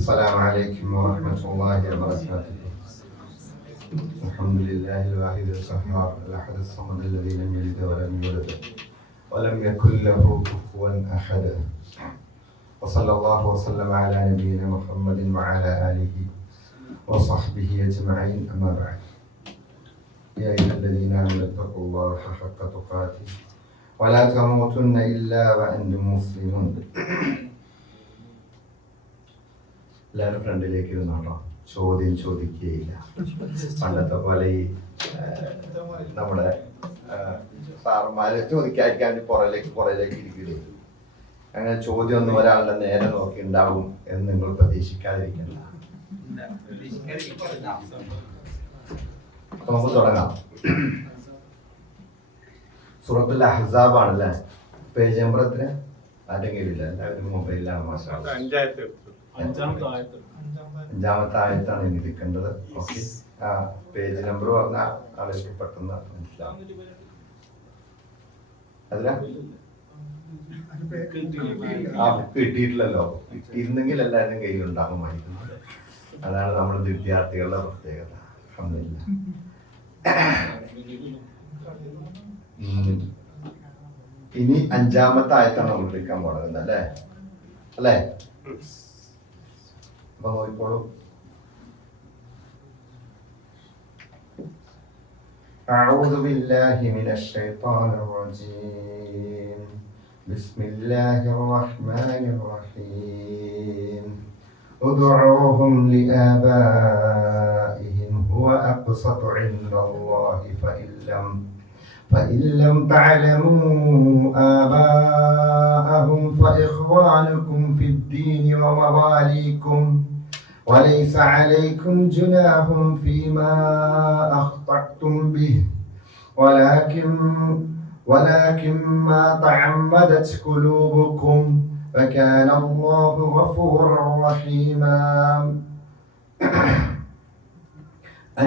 السلام عليكم ورحمة الله وبركاته. الحمد لله الواحد القهار الأحد الصمد الذي لم يلد ولم يولد ولم يكن له كفوا أحد. وصلى الله وسلم على نبينا محمد وعلى آله وصحبه أجمعين. أما بعد، يا أيها الذين آمنوا اتقوا الله حق تقاته ولا تموتن إلا وأنتم مسلمون. എല്ലാവരും ഫ്രണ്ടിലേക്ക് ഇരുന്നോട്ടോ, ചോദ്യം ചോദിക്കുകയില്ല. പണ്ടത്തെ പോലെ ഈ നമ്മുടെ സാറന്മാരെ ചോദിക്കാതിരിക്കാൻ പുറയിലേക്ക് ഇരിക്കില്ലേ. അങ്ങനെ ചോദ്യം ഒന്നും ഒരാളുടെ നേരെ നോക്കി ഉണ്ടാവും എന്ന് നിങ്ങൾ പ്രതീക്ഷിക്കാതിരിക്കണ്ട. നമുക്ക് തുടങ്ങാം. സൂറത്തുൽ അഹ്സാബ് ആണല്ലേ, പേജ് നമ്പർ എത്ര? ആരെങ്കിലും ഇല്ല, എല്ലാവരും മൊബൈലിലാണ്. അഞ്ചാമത്തെ ആയത്താണ് ഇനി എടുക്കേണ്ടത്. ഓക്കെ, പേജ് നമ്പർ പറഞ്ഞാൽ ആളുകൾക്ക് പെട്ടെന്ന് മനസ്സിലാവും. അതിലാ കിട്ടിയിട്ടില്ലല്ലോ. കിട്ടിയിരുന്നെങ്കിൽ എല്ലാവരും കയ്യിലുണ്ടാകുമായിരുന്നു. അതാണ് നമ്മുടെ വിദ്യാർത്ഥികളുടെ പ്രത്യേകത. അൽഹംദുലില്ലാഹ്. ഇനി അഞ്ചാമത്തെ ആയത്താണ് നമ്മൾ എടുക്കാൻ പോകുന്നത് അല്ലേ? അപ്പൊ നോക്കിക്കോളൂ. أعوذ بالله من الشيطان الرجيم. بسم الله الرحمن الرحيم. ادعوهم لآبائهم هو أقسط عند الله فإن لم تعلموا آباءهم فإخوانكم في الدين ومواليكم وليس عليكم جناح فيما أخطأتم به ولكن ما تعمدت قلوبكم وكان الله غفورا رحيما.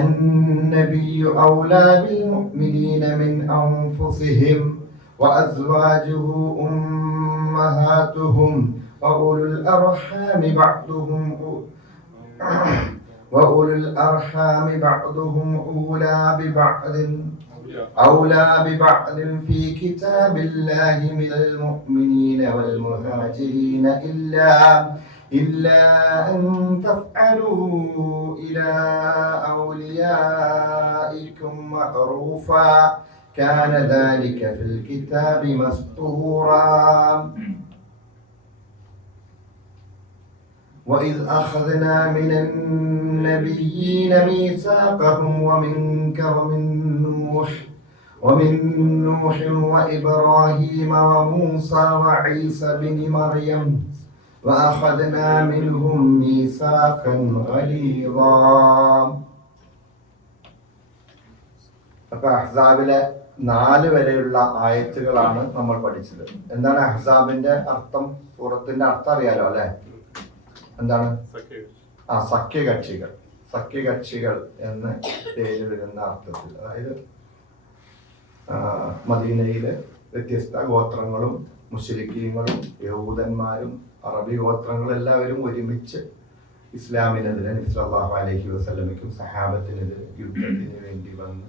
النبي أولى بالمؤمنين من أنفسهم وأزواجه أمهاتهم وأولو الأرحام بعضهم أولى ببعض في كتاب الله من المؤمنين والمهاجرين إلا أن تفعلوا إلى أوليائكم معروفا كان ذلك في الكتاب مسطورا. وإذ أخذنا من النبيين ميثاقهم ومنك ومن نوح وإبراهيم وموسى وعيسى بن مريم وأخذنا منهم ميثاقا غليظا. അപ്പോൾ അഹ്സാബിലെ 4 വരെയുള്ള ആയത്തുകളാണ് നമ്മൾ പഠിച്ചത്. എന്താണ് അഹ്സാബിന്റെ അർത്ഥം? സൂറത്തിന്റെ അർത്ഥം അറിയാലോ അല്ലെ? എന്താണ്? സഖ്യകക്ഷികൾ എന്ന് പേര് വരുന്ന അർത്ഥത്തിൽ, അതായത് മദീനയിലെ വ്യത്യസ്ത ഗോത്രങ്ങളും മുശ്രിക്കീങ്ങളും യഹൂദന്മാരും അറബി ഗോത്രങ്ങളും എല്ലാവരും ഒരുമിച്ച് ഇസ്ലാമിനെതിരെ നബി സല്ലല്ലാഹു അലൈഹി വസല്ലമയ്ക്കും സഹാബത്തിനെതിരെ യുദ്ധത്തിന് വേണ്ടി വന്ന്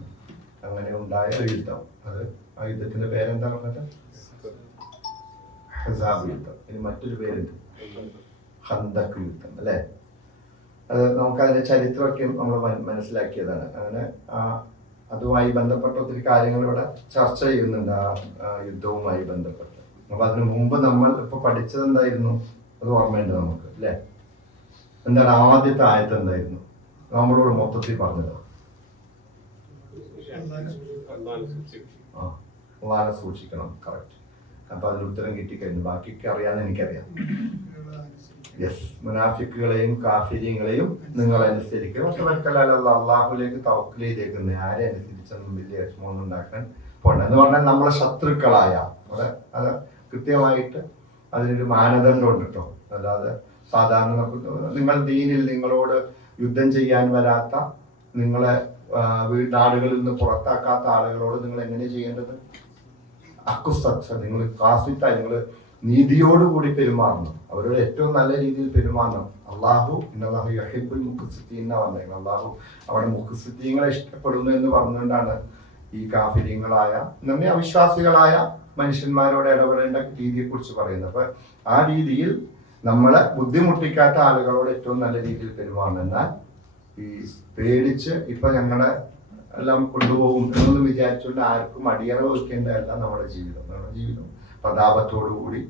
അങ്ങനെ ഉണ്ടായ ഒരു യുദ്ധം. അത് ആ യുദ്ധത്തിന്റെ പേരെന്താ പറഞ്ഞത്? അഹ്സാബ് യുദ്ധം. ഇനി മറ്റൊരു പേരുണ്ട്, ഖന്തഖ് യുദ്ധം അല്ലെ? അത് നമുക്കതിന്റെ ചരിത്രമൊക്കെ നമ്മൾ മനസ്സിലാക്കിയതാണ്. അങ്ങനെ അതുമായി ബന്ധപ്പെട്ട ഒത്തിരി കാര്യങ്ങൾ ഇവിടെ ചർച്ച ചെയ്യുന്നുണ്ട്, ആ യുദ്ധവുമായി ബന്ധപ്പെട്ട്. അപ്പൊ അതിനു മുമ്പ് നമ്മൾ ഇപ്പൊ പഠിച്ചത് എന്തായിരുന്നു? അത് ഓർമ്മയുണ്ട് നമുക്ക് അല്ലെ? എന്താണ് ആദ്യത്തെ ആയത്ത് എന്തായിരുന്നു? നമ്മളോട് മൊത്തത്തിൽ പറഞ്ഞത് അള്ളാഹനെ സൂക്ഷിക്കണം. കറക്റ്റ്. അപ്പൊ അതിന് ഉത്തരം കിട്ടിക്കഴിഞ്ഞു. ബാക്കിയൊക്കെ അറിയാന്ന് എനിക്കറിയാം. യെസ്, മുനാഫിക്കുകളെയും കാഫിര്യങ്ങളെയും നിങ്ങൾ അനുസരിക്കുക. അള്ളാഹുലേക്ക് തവക്കൽ ചെയ്തേക്കുന്ന ആരെ അനുസരിച്ചൊന്നും വലിയ വിഷമമൊന്നും ഉണ്ടാക്കാൻ പോകണ്ട എന്ന് പറഞ്ഞാൽ നമ്മളെ ശത്രുക്കളായ അവിടെ അത് കൃത്യമായിട്ട് അതിനൊരു മാനദണ്ഡം ഉണ്ട് കേട്ടോ. അല്ലാതെ സാധാരണ നിങ്ങൾ ദീനിൽ നിങ്ങളോട് യുദ്ധം ചെയ്യാൻ വരാത്ത, നിങ്ങളെ നാടുകളിൽ നിന്ന് പുറത്താക്കാത്ത ആളുകളോട് നിങ്ങൾ എങ്ങനെ ചെയ്യേണ്ടത്? അക്കുസ്തച്ച, നിങ്ങൾ കാസിത്തായി, നിങ്ങൾ നീതിയോടുകൂടി പെരുമാറണം, അവരോട് ഏറ്റവും നല്ല രീതിയിൽ പെരുമാറണം. അള്ളാഹു യുഹിബ്ബുൽ മുഖ്സിത്തീൻ എന്നാ പറഞ്ഞത്. അള്ളാഹു അവിടെ മുഖ്സിത്തീങ്ങളെ ഇഷ്ടപ്പെടുന്നു എന്ന് പറഞ്ഞുകൊണ്ടാണ് ഈ കാഫിര്യങ്ങളായ നമ്മെ അവിശ്വാസികളായ മനുഷ്യന്മാരോട് ഇടപെടേണ്ട രീതിയെ കുറിച്ച് പറയുന്നത്. അപ്പൊ ആ രീതിയിൽ നമ്മളെ ബുദ്ധിമുട്ടിക്കാത്ത ആളുകളോട് ഏറ്റവും നല്ല രീതിയിൽ പെരുമാറണം. എന്നാൽ ഈ പേടിച്ച് ഇപ്പൊ ഞങ്ങളെ എല്ലാം കൊണ്ടുപോകും എന്നൊന്നും വിചാരിച്ചുകൊണ്ട് ആർക്കും അടിയറവ് വെക്കേണ്ടതല്ല നമ്മുടെ ജീവിതം. നമ്മുടെ ജീവിതം പ്രതാപത്തോടുകൂടി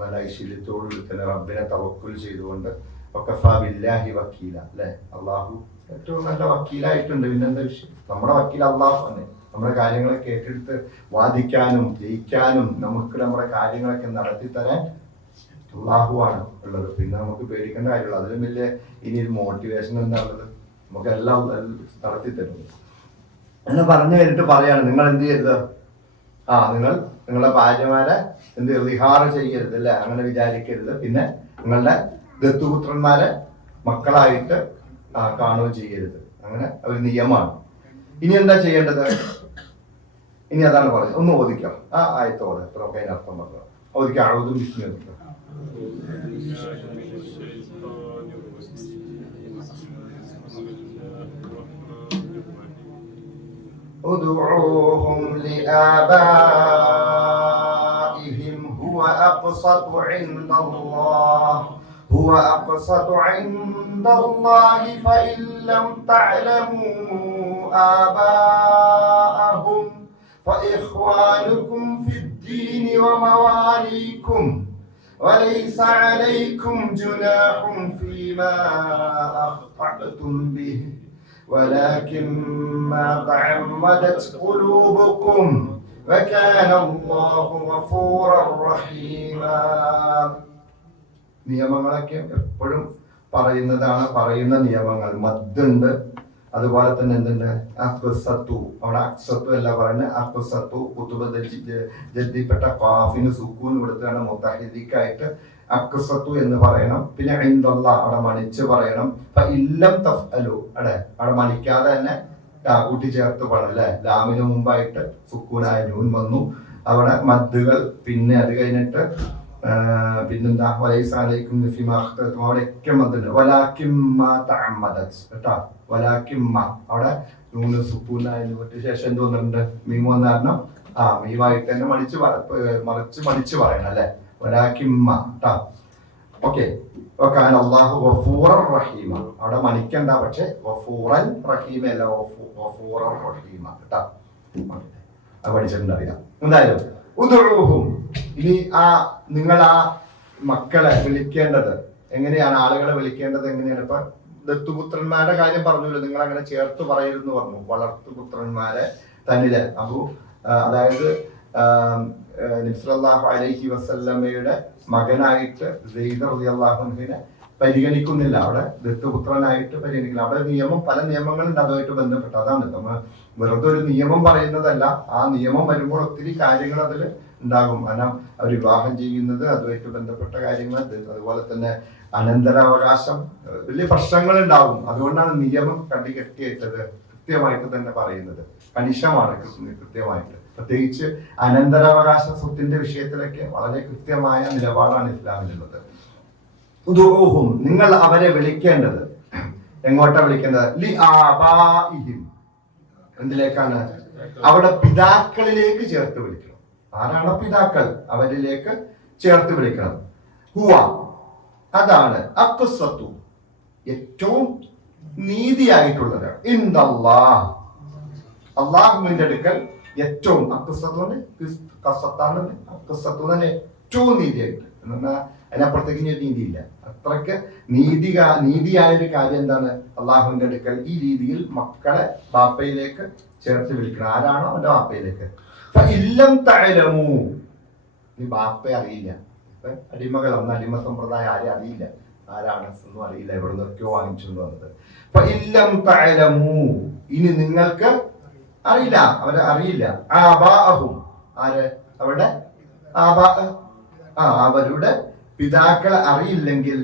നല്ല ഐശ്വര്യത്തോടുകൂടി തന്നെ റബ്ബിനെ തവക്കുൽ ചെയ്തുകൊണ്ട് വഖഫാ ബില്ലാഹി വക്കീല, അല്ലെ? അള്ളാഹു ഏറ്റവും നല്ല വക്കീലായിട്ടുണ്ട്. പിന്നെന്താ വിഷയം? നമ്മുടെ വക്കീൽ അള്ളാഹു തന്നെ. നമ്മുടെ കാര്യങ്ങളെ കേട്ടെടുത്ത് വാദിക്കാനും ജയിക്കാനും നമുക്ക് നമ്മുടെ കാര്യങ്ങളൊക്കെ നടത്തി തരാൻ അള്ളാഹുവാണ് ഉള്ളത്. പിന്നെ നമുക്ക് പേടിക്കേണ്ട കാര്യമുള്ളൂ. അതിലും വലിയ ഇനി ഒരു മോട്ടിവേഷൻ എന്താണുള്ളത്? നമുക്കെല്ലാം നടത്തി തരുന്നു എന്ന് പറഞ്ഞു കഴിഞ്ഞിട്ട് പറയാണ്, നിങ്ങൾ എന്ത് ചെയ്യരുത്, നിങ്ങൾ നിങ്ങളുടെ ഭാര്യമാരെ റിഹാർ ചെയ്യരുത്, അല്ലെ? അങ്ങനെ വിചാരിക്കരുത്. പിന്നെ നിങ്ങളുടെ ദത്തുപുത്രന്മാരെ മക്കളായിട്ട് കാണുകയും ചെയ്യരുത്. അങ്ങനെ ഒരു നിയമമാണ്. ഇനി എന്താ ചെയ്യേണ്ടത്? ഇനി അതാണ് പറയുന്നത്. ഒന്ന് ഓദിക്കാം ആ ആയത്തോടെ, നമുക്ക് അതിനർത്ഥം പറഞ്ഞു ഓദിക്കാം. അഴുതും വിസ്മയം ادعوهم لآبائهم هو أقسط عند الله فإن لم تعلموا آباءهم فإخوانكم في الدين ومواليكم وليس عليكم جناح فيما أخطأتم به ولكن ما تعمدت قلوبكم وكان الله غفورا رحيما. നിയമങ്ങളൊക്കെ എപ്പോഴും പറയുന്ന നിയമങ്ങൾ മദ്ദുണ്ട്. അതുപോലെ തന്നെ എന്തുണ്ട്? അഖ്സത്തു. അവിടെ അഖ്സത്തു അല്ല പറയുന്നത്, അഖ്സത്തു. കുത്തുബ ജദ്ദിപ്പെട്ട ഖാഫിന് സുക്കൂൻ കൊടുത്താണ് മുത്തഹിദിക്കായിട്ട് അഖ്സത്തു എന്ന് പറയണം. പിന്നെ ഇൻദല്ലാഹ് അവിടെ മണിച്ച് പറയണം. ഇല്ലം തഫ്അലു അവിടെ മണിക്കാതെ തന്നെ കൂട്ടിച്ചേർത്ത് പറയണം, അല്ലെ? ലാമിന് മുമ്പായിട്ട് സുക്കൂനായ നൂൻ വന്നു. അവിടെ മദ്ദുകൾ. പിന്നെ അത് കഴിഞ്ഞിട്ട് പിന്നെന്താ? വലൈസ അലൈക്കും ഫീമാ അഖ്തഅ്തും. അവിടെ ഒക്കെ മദ്ദുണ്ട്. വലാകിമ്മ തഅമ്മദത് കേട്ടോ. വലാകിമ്മ അവിടെ നൂന് സുക്കൂനായതിന് ശേഷം എന്ത് വന്നിട്ടുണ്ട്? മീം വന്ന കാരണം മീമായിട്ട് തന്നെ മറിച്ച് പറയണം, അല്ലെ? വലാകിമ്മ ട്ടാ. ഓക്കെ. വകാന അല്ലാഹു ഗഫൂറർ റഹീമ. അവിടെ മണിക്കണ്ട, പക്ഷെ ഗഫൂറൻ റഹീമ അല്ല, ഗഫൂറർ റഹീമ ട്ടാ. അത് പഠിച്ചിട്ടുണ്ട്, അറിയാം. എന്തായാലും ഉദുഊഹും. ഇനി നിങ്ങൾ മക്കളെ വിളിക്കേണ്ടത് എങ്ങനെയാണ്? ആളുകളെ വിളിക്കേണ്ടത് എങ്ങനെയാണ്? ഇപ്പൊ ദത്തുപുത്രന്മാരുടെ കാര്യം പറഞ്ഞല്ലോ, നിങ്ങൾ അങ്ങനെ ചേർത്ത് പറയരുതെന്ന് പറഞ്ഞു. വളർത്തുപുത്രന്മാരെ തന്നില് അതായത് നബി സല്ലല്ലാഹു അലൈഹി വസല്ലമയുടെ മകനായിട്ട് സെയ്ദ് റളിയല്ലാഹു അൻഹുവിനെ പരിഗണിക്കുന്നില്ല. അവിടെ ദത്തുപുത്രനായിട്ട് പരിഗണിക്കില്ല. അവിടെ പല നിയമങ്ങളുണ്ട് അതുമായിട്ട് ബന്ധപ്പെട്ട്. അതാണ് നമ്മൾ വെറുതെ ഒരു നിയമം പറയുന്നതല്ല. ആ നിയമം വരുമ്പോൾ ഒത്തിരി കാര്യങ്ങൾ അതിൽ ഉണ്ടാകും. കാരണം അവർ വിവാഹം ചെയ്യുന്നത് അതുമായിട്ട് ബന്ധപ്പെട്ട കാര്യങ്ങൾ, അതുപോലെ തന്നെ അനന്തരാവകാശം, വലിയ പ്രശ്നങ്ങൾ ഉണ്ടാകും. അതുകൊണ്ടാണ് നിയമം കെട്ടിയിട്ടത് കൃത്യമായിട്ട് തന്നെ പറയുന്നത്. കണിശമാണ് കൃത്യമായിട്ട്. പ്രത്യേകിച്ച് അനന്തരാവകാശ സ്വത്തിന്റെ വിഷയത്തിലൊക്കെ വളരെ കൃത്യമായ നിലപാടാണ് ഇസ്ലാമിലുള്ളത്. ഉദുഊഹും, നിങ്ങൾ അവരെ വിളിക്കേണ്ടത് എങ്ങോട്ടാ വിളിക്കേണ്ടത്? ലി ആബാഇഹിം. എന്തിലേക്കാണ്? അവിടെ പിതാക്കളിലേക്ക് ചേർത്ത് വിളിക്കണം. ആരാണ് പിതാക്കൾ? അവരിലേക്ക് ചേർത്ത് വിളിക്കണം. ഹുവ, അതാണ് അഖ്സത്തു, ഏറ്റവും നീതിയായിട്ടുള്ളത്. ഇൻദല്ലാഹ്, അല്ലാഹുവിന്റെ അടുക്കൽ ഏറ്റവും. അഖ്സത്തു തന്നെ ഏറ്റവും നീതിയായിട്ട്. അതിനപ്പുറത്തേക്ക് നീതിയില്ല. അത്രയ്ക്ക് നീതിയായൊരു കാര്യം എന്താണ്? അള്ളാഹുവിന്റെ അടുക്കൽ ഈ രീതിയിൽ മക്കളെ ബാപ്പയിലേക്ക് ചേർത്ത് വിളിക്കണം. ആരാണോ അവന്റെ ബാപ്പയിലേക്ക്. ഇല്ലം തഅലമൂ, നീ ബാപ്പയെ അറിയില്ല. ഇപ്പൊ അടിമകൾ, അടിമ സമ്പ്രദായം ആരെ അറിയില്ല, ആരാണ് ഒന്നും അറിയില്ല, എവിടെ നിന്നൊക്കെയോ വാങ്ങിച്ചുകൊണ്ട് വന്നത്. ഇല്ലം തഅലമൂ, ഇനി നിങ്ങൾക്ക് അറിയില്ല, അവരെ അറിയില്ല. ആബാഅഹും, ആര്? അവരുടെ അവരുടെ പിതാക്കളെ അറിയില്ലെങ്കിൽ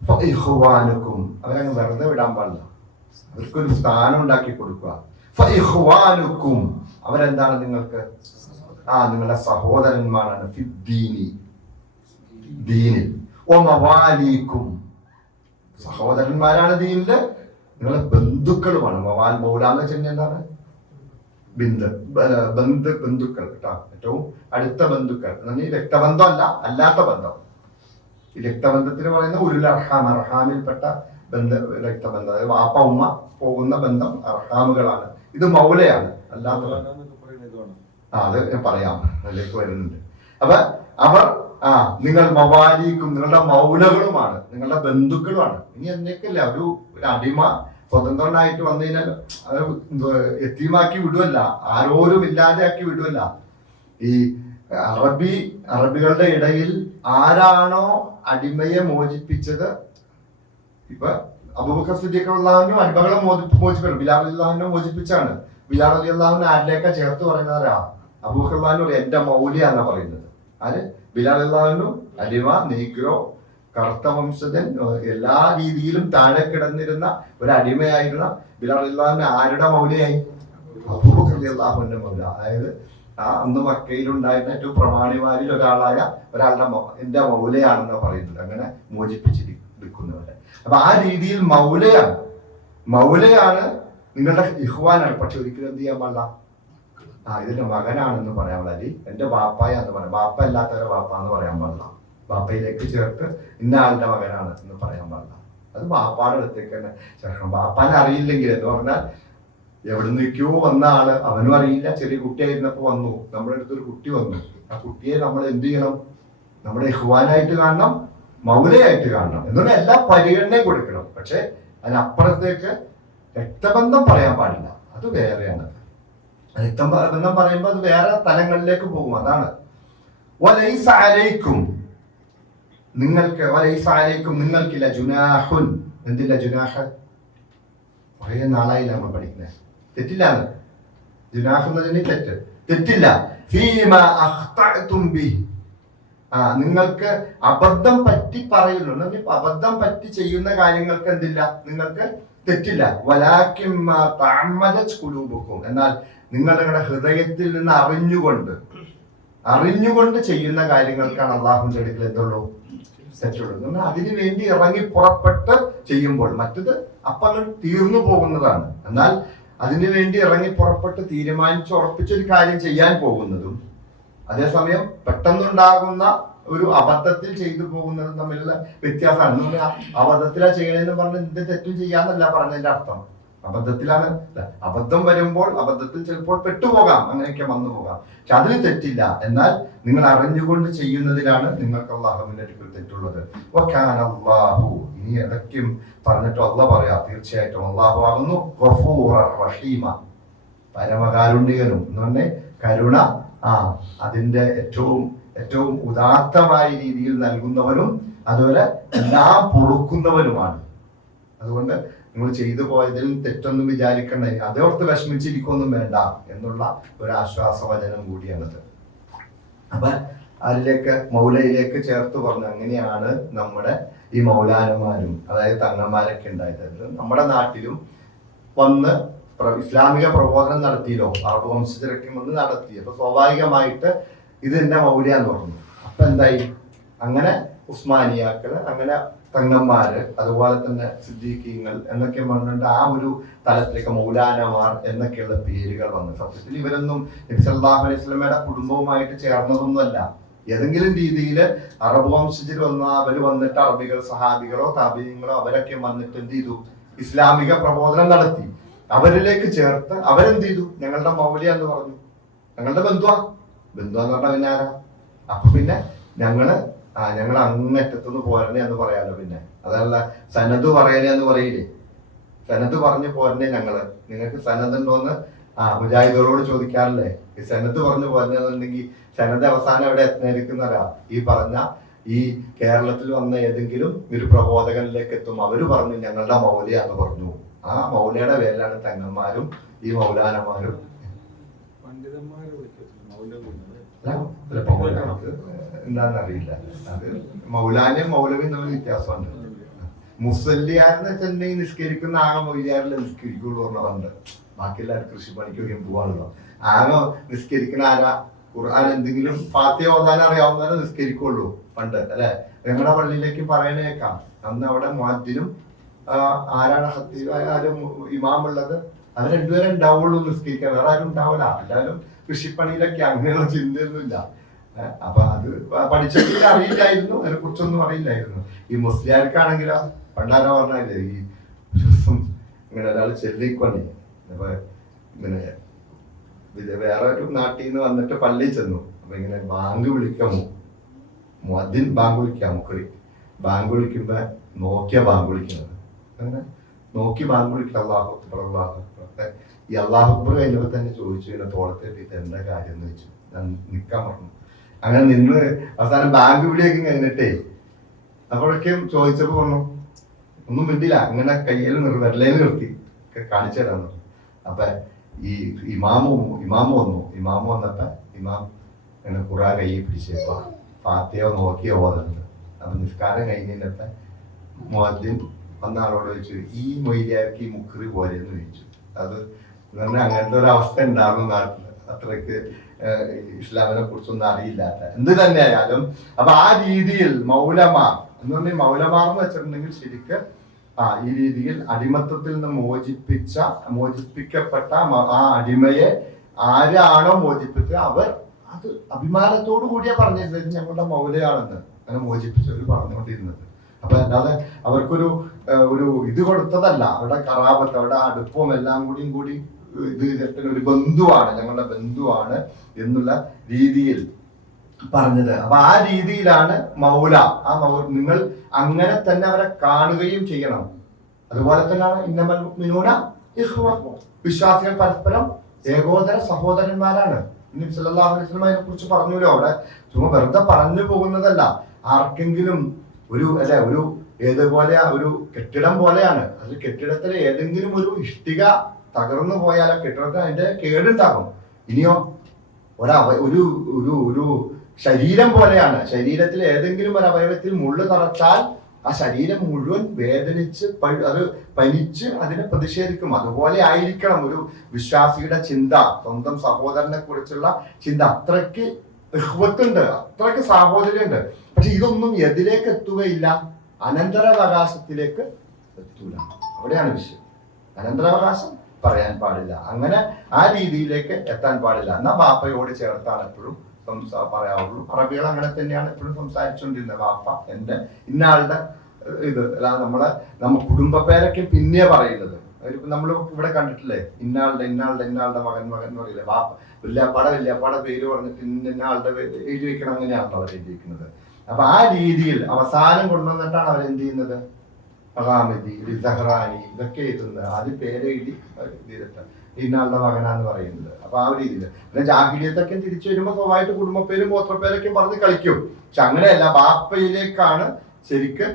ഫഇഖ്വാനുക്കും, അവരങ്ങ് വെറുതെ വിടാൻ പാടില്ല. അവർക്കൊരു സ്ഥാനം ഉണ്ടാക്കി കൊടുക്കുക. ഫഇഖ്വാനുക്കും, അവരെന്താണ് നിങ്ങൾക്ക്? നിങ്ങളുടെ സഹോദരന്മാരാണ്. ഫിദ്ദീനി, ദീനിൽ. ഓ മവാലിക്കും, സഹോദരന്മാരാണ് ദീനില്, നിങ്ങളെ ബന്ധുക്കളുമാണ്. മൗലാന്ന് വെച്ചിട്ടുണ്ടെങ്കിൽ എന്താണ്? ബന്ധുക്കൾ കേട്ടോ, ഏറ്റവും അടുത്ത ബന്ധുക്കൾ. ഈ രക്തബന്ധമല്ല, അല്ലാത്ത ബന്ധം. ഈ രക്തബന്ധത്തിന് പറയുന്ന ഉരുൾ അർഹാം, അർഹാമിൽപ്പെട്ട രക്തബന്ധം, അതായത് വാപ്പ ഉമ്മ പോകുന്ന ബന്ധം അർഹാമുകളാണ്. ഇത് മൗലയാണ്, അല്ലാത്ത അത് ഞാൻ പറയാം, അതിലേക്ക് വരുന്നുണ്ട്. അപ്പൊ അവർ നിങ്ങൾ മവാലിക്കും, നിങ്ങളുടെ മൗലകളുമാണ്, നിങ്ങളുടെ ബന്ധുക്കളുമാണ്. ഇനി എന്നേക്കല്ല, ഒരു അടിമ സ്വതന്ത്രനായിട്ട് വന്നു കഴിഞ്ഞാൽ എത്തിമാക്കി വിടുവല്ല, ആരോരും ഇല്ലാതെ ആക്കി വിടുവല്ല. ഈ അറബികളുടെ ഇടയിൽ ആരാണോ അടിമയെ മോചിപ്പിച്ചത്, ഇപ്പൊ അബൂബക്കർ സിദ്ദീഖ് റളിയല്ലാഹു അടിമകളെ മോചിപ്പിക്കണം, ബിലാൽ റളിയല്ലാഹു മോചിപ്പിച്ചാണ്. ബിലാൽ റളിയല്ലാഹു ആരിലേക്കാ ചേർത്ത് പറയുന്നവരാ? അബൂബക്കർ റളിയല്ലാഹു എന്റെ മൗലിയാന്നാ പറയുന്നത്. ആര്? ബിലാൽ റളിയല്ലാഹു അടിമ, നീഗ്രോ, കറുത്ത വംശജൻ, എല്ലാ രീതിയിലും താഴെ കിടന്നിരുന്ന ഒരു അടിമയായിരുന്ന ബിലാൽ റളിയല്ലാഹു ആരുടെ മൗലിയായി? അബൂബക്കർ റളിയല്ലാഹുവിന്റെ മൗല. അതായത് അന്ന് മക്കയിലുണ്ടായിരുന്ന ഏറ്റവും പ്രമാണിമാരിൽ ഒരാളായ ഒരാളുടെ എന്റെ മൗലയാണെന്ന് പറയുന്നത്. അങ്ങനെ മോചിപ്പിച്ചിരിക്കുന്നവരെ. അപ്പൊ ആ രീതിയിൽ മൗലയാണ് നിങ്ങളുടെ ഇഖ്വാനാണ്. പക്ഷെ ഒരിക്കലും എന്ത് ചെയ്യാൻ പാടില്ല, ഇതിന്റെ മകനാണെന്ന് പറയാൻ പാടില്ല, എന്റെ ബാപ്പായാന്ന് പറയാം. ബാപ്പ അല്ലാത്തവരെ ബാപ്പ എന്ന് പറയാൻ പാടില്ല. ബാപ്പയിലേക്ക് ചേർത്ത് ഇന്ന ആളുടെ മകനാണ് എന്ന് പറയാൻ പാടില്ല. അത് ബാപ്പാടെ അടുത്തേക്ക് തന്നെ ചേർക്കണം. ബാപ്പാനെ അറിയില്ലെങ്കിൽ എന്ന് പറഞ്ഞാൽ എവിടെ നിൽക്കോ വന്ന ആള്, അവനും അറിയില്ല. ചെറിയ കുട്ടിയായിരുന്നപ്പോ വന്നു, നമ്മുടെ അടുത്തൊരു കുട്ടി വന്നു. ആ കുട്ടിയെ നമ്മൾ എന്ത് ചെയ്യണം? നമ്മുടെ ഇഖ്വാനായിട്ട് കാണണം, മൗലയായിട്ട് കാണണം. എന്നുള്ള എല്ലാ പരിഗണനയും കൊടുക്കണം. പക്ഷെ അതിനപ്പുറത്തേക്ക് രക്തബന്ധം പറയാൻ പാടില്ല, അത് വേറെയാണ്. രക്തബന്ധം പറയുമ്പോൾ അത് വേറെ തലങ്ങളിലേക്ക് പോകും. അതാണ് വലൈസ അലൈക്കും, നിങ്ങൾക്കില്ല ജുനാഹുൻ. എന്തില്ല ജുനാഹ്? കുറേ നാളായില്ല നമ്മൾ പഠിക്കുന്നത്. തെറ്റില്ലാന്ന്. ജുനാഹ് എന്നതിന് തെറ്റില്ല. ഫീമാ അഖ്തഅതും ബിഹി, നിങ്ങൾക്ക് അബദ്ധം പറ്റി പറയുന്നു. അബദ്ധം പറ്റി ചെയ്യുന്ന കാര്യങ്ങൾക്ക് എന്തില്ല? നിങ്ങൾക്ക് തെറ്റില്ല. വലാകിൻ മാ തഅമ്മദത് ഖുലൂബുക്കും, എന്നാൽ നിങ്ങളുടെ ഹൃദയത്തിൽ നിന്ന് അറിഞ്ഞുകൊണ്ട് ചെയ്യുന്ന കാര്യങ്ങൾക്കാണ് അള്ളാഹുവിന്റെ അടുക്കൽ എന്തുള്ളൂ? തെറ്റുള്ളൂ. അതിനു വേണ്ടി ഇറങ്ങി പുറപ്പെട്ട് ചെയ്യുമ്പോൾ മറ്റത് അപ്പം തീർന്നു പോകുന്നതാണ്. എന്നാൽ അതിനു വേണ്ടി ഇറങ്ങി പുറപ്പെട്ട് തീരുമാനിച്ച് ഉറപ്പിച്ചൊരു കാര്യം ചെയ്യാൻ പോകുന്നതും അതേസമയം പെട്ടെന്നുണ്ടാകുന്ന ഒരു അബദ്ധത്തിൽ ചെയ്തു പോകുന്നതും തമ്മിലുള്ള വ്യത്യാസമാണ്. അബദ്ധത്തിലാ ചെയ്യണേന്ന് പറഞ്ഞ് എന്ത് തെറ്റും ചെയ്യാന്നല്ല പറഞ്ഞതിന്റെ അർത്ഥം. അബദ്ധത്തിലാണ്. അബദ്ധം വരുമ്പോൾ അബദ്ധത്തിൽ ചിലപ്പോൾ പെട്ടുപോകാം, അങ്ങനെയൊക്കെ വന്നു പോകാം. പക്ഷെ അതിന് തെറ്റില്ല. എന്നാൽ നിങ്ങൾ അറിഞ്ഞുകൊണ്ട് ചെയ്യുന്നതിലാണ് നിങ്ങൾക്ക് അല്ലാഹുവിന്റെ അടുക്കൽ തെറ്റുള്ളത്. ഇനി ഇടയ്ക്കും പറഞ്ഞിട്ട് അല്ലാഹ് പറയാ, തീർച്ചയായിട്ടും അല്ലാഹു ആകുന്നു ഗഫൂറർ റഹീമ, പരമകാരുണ്യകനും എന്ന് പറഞ്ഞ കരുണ അതിന്റെ ഏറ്റവും ഉദാത്തമായ രീതിയിൽ നൽകുന്നവനും അതുപോലെ എല്ലാം പൊറുക്കുന്നവനുമാണ്. അതുകൊണ്ട് നിങ്ങൾ ചെയ്തു പോയതിൽ തെറ്റൊന്നും വിചാരിക്കണ്ട, അതോർത്ത് വിഷമിച്ചിരിക്കൊന്നും വേണ്ട എന്നുള്ള ഒരു ആശ്വാസവചനം കൂടിയാണത്. അപ്പൊ അതിലേക്ക് മൗലയിലേക്ക് ചേർത്ത് പറഞ്ഞു. അങ്ങനെയാണ് നമ്മുടെ ഈ മൗലാനമാരും അതായത് തങ്ങന്മാരൊക്കെ ഉണ്ടായത്. നമ്മുടെ നാട്ടിലും വന്ന് ഇസ്ലാമിക പ്രബോധനം നടത്തിയല്ലോ, അറബ് വംശജരൊക്കെ വന്ന് നടത്തി. അപ്പൊ സ്വാഭാവികമായിട്ട് ഇത് എന്റെ മൗല എന്ന് പറഞ്ഞു. അപ്പൊ എന്തായി? അങ്ങനെ ഉസ്മാനിയാക്കള്, അങ്ങനെ തങ്ങന്മാര്, അതുപോലെ തന്നെ സിദ്ദീഖീങ്ങൾ എന്നൊക്കെ പറഞ്ഞിട്ട് ആ ഒരു തലത്തിലേക്ക് മൗലാനമാർ എന്നൊക്കെയുള്ള പേരുകൾ വന്നു. സത്യത്തിൽ ഇവരൊന്നും നബി സല്ലല്ലാഹു അലൈഹി വസല്ലമയുടെ കുടുംബവുമായിട്ട് ചേർന്നതൊന്നുമല്ല. ഏതെങ്കിലും രീതിയിൽ അറബ് വംശജർ അവർ വന്നിട്ട് അറബികൾ, സഹാബികളോ താബീങ്ങളോ അവരൊക്കെ വന്നിട്ട് എന്ത് ചെയ്തു? ഇസ്ലാമിക പ്രബോധനം നടത്തി. അവരിലേക്ക് ചേർത്ത് അവരെന്ത് ചെയ്തു? ഞങ്ങളുടെ മൗലിയ എന്ന് പറഞ്ഞു. ഞങ്ങളുടെ ബന്ധുവെന്ന് പറഞ്ഞാൽ പിന്നെ ആരാ? അപ്പൊ പിന്നെ ഞങ്ങൾ അങ്ങറ്റത്തുനിന്ന് പോരണേ എന്ന് പറയാലോ. പിന്നെ അതല്ല സനത് പറയണേ എന്ന് പറയില്ലേ? സനത് പറഞ്ഞു പോരണേ ഞങ്ങള്. നിങ്ങൾക്ക് സനത് ഉണ്ടോന്ന് മുജാഹിദുകളോട് ചോദിക്കാറില്ലേ? ഈ സനത് പറഞ്ഞു പോരുന്നുണ്ടെങ്കിൽ സനത് അവസാനം എവിടെ എത്തുന്നതാ? ഈ പറഞ്ഞ ഈ കേരളത്തിൽ വന്ന ഏതെങ്കിലും ഒരു പ്രബോധകനിലേക്ക് എത്തും. അവര് പറഞ്ഞു ഞങ്ങളുടെ മൗലിയ എന്ന് പറഞ്ഞു. ആ മൗലയുടെ പേരിലാണ് തങ്ങന്മാരും ഈ മൗലാനമാരും. എന്താണെന്നറിയില്ല. അത് മൗലാനയും മൗലവിയും തമ്മിൽ വ്യത്യാസമുണ്ട്. മുസല്ലിയാരെന്ന് വെച്ചിട്ടുണ്ടെങ്കിൽ നിസ്കരിക്കുന്ന ആകെ മൊയ്യാറിലെ നിസ്കരിക്കുള്ളൂ പറഞ്ഞിട്ടുണ്ട്. ബാക്കി എല്ലാവരും കൃഷിപ്പണിക്കൊക്കെ പോവാണല്ലോ. ആകെ നിസ്കരിക്കുന്ന ആരാ? ഖുർആൻ എന്തെങ്കിലും ഫാത്തിഹ ഓതാൻ അറിയാവുന്നവരെ നിസ്കരിക്കുള്ളൂ. പണ്ട് അല്ലെ. ഞങ്ങളുടെ പള്ളിയിലേക്ക് പറയണേക്കാം, അന്ന് അവിടെ മുഅദ്ദിനും ആരാണ് ആരും ഇമാമുള്ളത്, അത് രണ്ടുപേരും ഉണ്ടാവുള്ളൂ നിസ്കരിക്കാൻ, വേറെ ആരും ഉണ്ടാവില്ല. എല്ലാവരും കൃഷിപ്പണിയിലൊക്കെ, അങ്ങനെയുള്ള ചിന്തയൊന്നുമില്ല. അപ്പൊ അത് പഠിച്ചതിൽ അറിയില്ലായിരുന്നു, അതിനെ കുറിച്ചൊന്നും അറിയില്ലായിരുന്നു. ഈ മുസ്ലിയാർക്കാണെങ്കിലോ പണ്ടാരോ പറഞ്ഞല്ലേ, ഈ ദിവസം ഇങ്ങനെ ഒരാൾ ചെല്ലിക്കൊണ്ടേ അപ്പൊ ഇങ്ങനെ വേറെ ഒരു നാട്ടിൽ നിന്ന് വന്നിട്ട് പള്ളിയിൽ ചെന്നു. അപ്പൊ ഇങ്ങനെ ബാങ്ക് വിളിക്കാമോ, മുഅദ്ദിൻ ബാങ്ക് വിളിക്കാം, മുക്കറി ബാങ്ക് വിളിക്കുമ്പോ നോക്കിയ ബാങ്ക് വിളിക്കുന്നത്, അങ്ങനെ നോക്കി ബാങ്ക് വിളിക്കുക, അല്ലാഹു അക്ബർ അല്ലാഹു അക്ബർ. ഈ അല്ലാഹു അക്ബർ കഴിഞ്ഞപ്പോ തന്നെ ചോദിച്ചു, ഇങ്ങനെ തോളത്തെ ഇത് എന്താ കാര്യം എന്ന് വെച്ചു. ഞാൻ നിക്കാൻ പറഞ്ഞു. അങ്ങനെ നിന്ന് അവസാനം ബാങ്ക് വിളിയൊക്കെ കഴിഞ്ഞിട്ടേ അപ്പോഴൊക്കെയും ചോദിച്ചപ്പോ പറഞ്ഞു, ഒന്നും മിണ്ടില്ല, അങ്ങനെ കയ്യിൽ വെള്ളയിൽ നിർത്തി കാണിച്ചു തരാൻ പറഞ്ഞു. അപ്പൊ ഈ ഇമാമു വന്നു. ഇമാമു വന്നപ്പോ ഇമാം ഇങ്ങനെ ഖുർആൻ കയ്യിൽ പിടിച്ചപ്പോ ഫാത്തിഹ നോക്കിയ ഓതുന്നത്. അപ്പൊ നിസ്കാരം കഴിഞ്ഞപ്പോ മുഅദ്ദിൻ വന്ന ആളോട് ചോദിച്ചു, ഈ മൊയ്ലിയാർക്ക് ഈ മുഖറി പോലെയെന്ന് ചോദിച്ചു. അത് അങ്ങനത്തെ ഒരു അവസ്ഥ ഉണ്ടായിരുന്നു നാട്ടില്, അത്രയ്ക്ക് ഇസ്ലാമിനെ കുറിച്ചൊന്നും അറിയില്ലാത്ത. എന്ത് തന്നെയായാലും അപ്പൊ ആ രീതിയിൽ മൗലമാർ എന്ന് പറഞ്ഞാൽ, മൗലമാർ എന്ന് വെച്ചിട്ടുണ്ടെങ്കിൽ ശരിക്ക് ഈ രീതിയിൽ അടിമത്തത്തിൽ നിന്ന് മോചിപ്പിക്കപ്പെട്ട ആ അടിമയെ ആരാണോ മോചിപ്പിച്ച അവർ അത് അഭിമാനത്തോടു കൂടിയാ പറഞ്ഞിരുന്നത് ഞങ്ങളുടെ മൗലയാണെന്ന്, അങ്ങനെ മോചിപ്പിച്ചവർ പറഞ്ഞുകൊണ്ടിരുന്നത്. അപ്പൊ അല്ലാതെ അവർക്കൊരു ഇത് കൊടുത്തതല്ല, അവരുടെ കറാബത്ത്, അവരുടെ അടുപ്പവും എല്ലാം കൂടി ഇത് ഒരു ബന്ധുവാണ്, ഞങ്ങളുടെ ബന്ധുവാണ് എന്നുള്ള രീതിയിൽ പറഞ്ഞത്. അപ്പൊ ആ രീതിയിലാണ് മൗല. നിങ്ങൾ അങ്ങനെ തന്നെ അവരെ കാണുകയും ചെയ്യണം. അതുപോലെ തന്നെയാണ് ഇന്നമൽ മുഅ്മിനൂന ഇഖ്വ, വിശ്വാസികൾ പരസ്പരം ഏകോദര സഹോദരന്മാരാണ്. നബി സല്ലല്ലാഹു അലൈഹി വസല്ലം അതിനെ കുറിച്ച് പറഞ്ഞല്ലോ. അവിടെ ചുമ്മാ വെറുതെ പറഞ്ഞു പോകുന്നതല്ല. ആർക്കെങ്കിലും ഒരു ഏതുപോലെ ഒരു കെട്ടിടം പോലെയാണ്. അത് കെട്ടിടത്തിലെ ഏതെങ്കിലും ഒരു ഇഷ്ടിക തകർന്നു പോയാൽ ആ കെട്ടിടത്തിന് അതിന്റെ കേടുണ്ടാകും. ഇനിയോ ഒരു ശരീരം പോലെയാണ്. ശരീരത്തിൽ ഏതെങ്കിലും ഒരു അവയവത്തിൽ മുള്ളു തറച്ചാൽ ആ ശരീരം മുഴുവൻ വേദനിച്ച് അത് പനിച്ച് അതിനെ പ്രതിഷേധിക്കും. അതുപോലെ ആയിരിക്കണം ഒരു വിശ്വാസിയുടെ ചിന്ത, സ്വന്തം സഹോദരനെ കുറിച്ചുള്ള ചിന്ത. അത്രയ്ക്ക് ഇഖ്വത്തുണ്ട്, അത്രയ്ക്ക് സാഹോദര്യമുണ്ട്. പക്ഷെ ഇതൊന്നും എതിലേക്ക് എത്തുകയില്ല, അനന്തരാവകാശത്തിലേക്ക് എത്തൂല. അവിടെയാണ് വിഷയം. അനന്തരാവകാശം പറയാൻ പാടില്ല, അങ്ങനെ ആ രീതിയിലേക്ക് എത്താൻ പാടില്ല. എന്നാ ബാപ്പയോട് ചേർത്താണ് എപ്പോഴും പറയാവുള്ളൂ. അറബികൾ അങ്ങനെ തന്നെയാണ് എപ്പോഴും സംസാരിച്ചുകൊണ്ടിരുന്നത്. ബാപ്പ എന്റെ ഇന്നയാളുടെ ഇത് നമ്മ കുടുംബ പേരൊക്കെ പിന്നെ പറയുന്നത്. നമ്മൾ ഇവിടെ കണ്ടിട്ടില്ലേ, ഇന്നയാളുടെ മകൻ എന്ന് പറയില്ലേ. ബാപ്പ വല്യാപ്പാടെ പേര് പറഞ്ഞിട്ട് ഇന്നയാളുടെ എഴുതി വെക്കണം, അങ്ങനെയാണല്ലോ അവർ എഴുതി വെക്കുന്നത്. അപ്പൊ ആ രീതിയിൽ അവസാനം കൊണ്ടുവന്നിട്ടാണ് അവരെന്ത് ചെയ്യുന്നത്, അഹാമിദി, സഹറാനി ഇതൊക്കെ എഴുതുന്നത്. ആദ്യം പേരെഴുതി ചെയ്തിട്ടാണ് ഇന്നാളുടെ മകനാന്ന് പറയുന്നത്. അപ്പൊ ആ ഒരു രീതിയിൽ പിന്നെ ജാഹിലിയത്തൊക്കെ തിരിച്ചു വരുമ്പോൾ സ്വഭാവമായിട്ട് കുടുംബപ്പേരും ഗോത്രപ്പേരൊക്കെ പറഞ്ഞ് കളിക്കും. പക്ഷെ അങ്ങനെയല്ല, ബാപ്പയിലേക്കാണ് ശരിക്ക്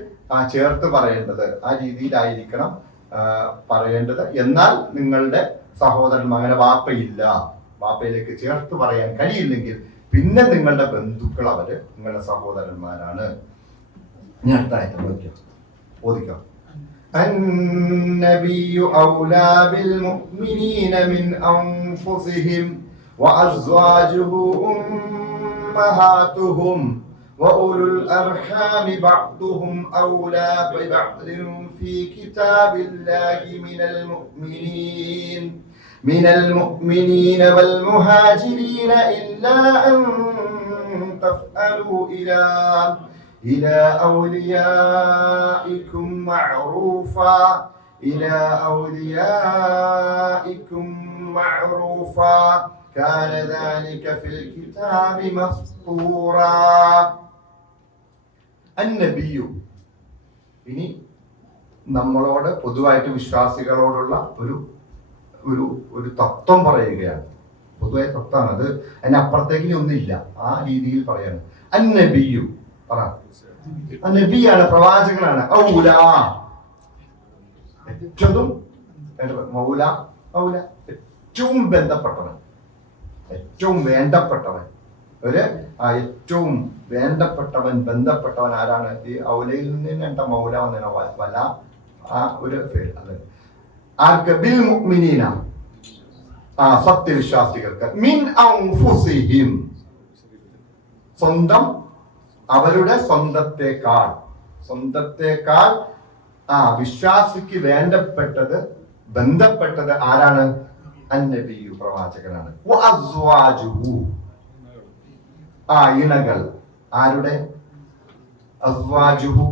ചേർത്ത് പറയേണ്ടത്. ആ രീതിയിലായിരിക്കണം പറയേണ്ടത്. എന്നാൽ നിങ്ങളുടെ സഹോദരൻ അങ്ങനെ ബാപ്പയിലേക്ക് ചേർത്ത് പറയാൻ കഴിയില്ലെങ്കിൽ പിന്നെ നിങ്ങളുടെ ബന്ധുക്കൾ അവര് നിങ്ങളുടെ സഹോദരന്മാരാണ്. ഞാൻ അടുത്തായിട്ട് ഓദിക്കാം. النبي أولى بالمؤمنين من أنفسهم وأزواجه أمهاتهم وأولو الأرحام بعضهم أولى ببعض في كتاب الله من المؤمنين والمهاجرين إلا أن تفعلوا إلى أوليائكم معروفا كان ذلك في الكتاب مسطورا. النبي ഇനി നമ്മളോട് പൊതുവായിട്ട് വിശ്വാസികളോടുള്ള ഒരു തത്വം പറയുകയാണ്. പൊതുവായ തത്വമാണ് അത്, അതിനപ്പുറത്തേക്ക് ഒന്നുമില്ല. ആ രീതിയിൽ പറയാണ്. അന്നബിയു നബിയാണ്, പ്രവാചകനാണ്. ഔല ഏറ്റവും മൗല ഏറ്റവും ബന്ധപ്പെട്ടവൻ, ഏറ്റവും വേണ്ടപ്പെട്ടവൻ. ഏറ്റവും ബന്ധപ്പെട്ടവൻ ആരാണ്? ഈ ഔലയിൽ നിന്ന് എന്റെ മൗല വന്ന വല ആ ഒരു പേര്. അത് ആർക്ക്? ബിൽ മുഅ്മിനീന, സത്യവിശ്വാസികൾക്ക്. മിൻ അൻഫുസിഹിം, സ്വന്തം അവരുടെ സ്വന്തത്തെക്കാൾ വിശ്വാസിക്ക് വേണ്ടപ്പെട്ടത് ബന്ധപ്പെട്ടത് ആരാണ്? അന്നബിയു, പ്രവാചകനാണ്. ഇണകൾ ആരുടെ? അസ്വാജുഹു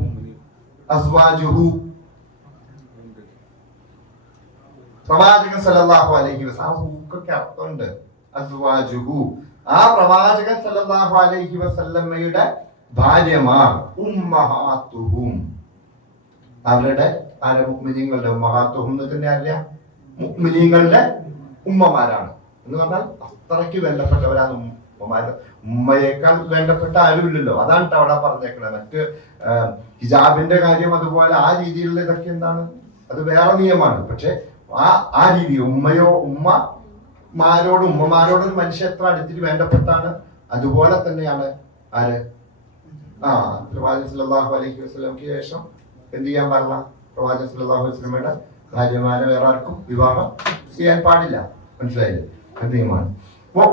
പ്രവാചകൻ സല്ലല്ലാഹു അലൈഹി വസല്ലം. ആ ഹൂക്കൊക്കെ അർത്ഥമുണ്ട്. അസ്വാജുഹു, ആ പ്രവാചകൻ സല്ലല്ലാഹു അലൈഹി വസല്ലമയുടെ ഭാര്യമാർ. ഉമ്മഹാത്തുഹും, അവരുടെ മുഅ്മിനീങ്ങളുടെ ഉമ്മഹാത്തുഹും എന്ന് തന്നെ അറിയ മുഅ്മിനീങ്ങളുടെ ഉമ്മമാരാണ് എന്ന് പറഞ്ഞാൽ അത്രയ്ക്ക് വേണ്ടപ്പെട്ടവരാണ് ഉമ്മമാര്. ഉമ്മയേക്കാൾ വേണ്ടപ്പെട്ട ആരുമില്ലല്ലോ. അതാണ് അവിടെ പറഞ്ഞേക്കുന്നത്. മറ്റ് ഹിജാബിന്റെ കാര്യം അതുപോലെ ആ രീതിയിലുള്ള ഇതൊക്കെ എന്താണ്, അത് വേറെ നിയമമാണ്. പക്ഷെ ആ രീതി ഉമ്മമാരോടും മനുഷ്യ എത്ര അടുത്തിട്ട് വേണ്ടപ്പെട്ടാണ്, അതുപോലെ തന്നെയാണ് ആര്? പ്രവാചകൻ സല്ലല്ലാഹു അലൈഹി വസല്ലമയ്ക്ക് ശേഷം എന്ത് ചെയ്യാൻ പാടില്ല? പ്രവാചകൻ സല്ലല്ലാഹു അലൈഹി വസല്ലമയുടെ ഭാര്യമാരെ വേറെ ആർക്കും വിവാഹം ചെയ്യാൻ പാടില്ല. മനസ്സിലായില്ലേ? നിയമമാണ്.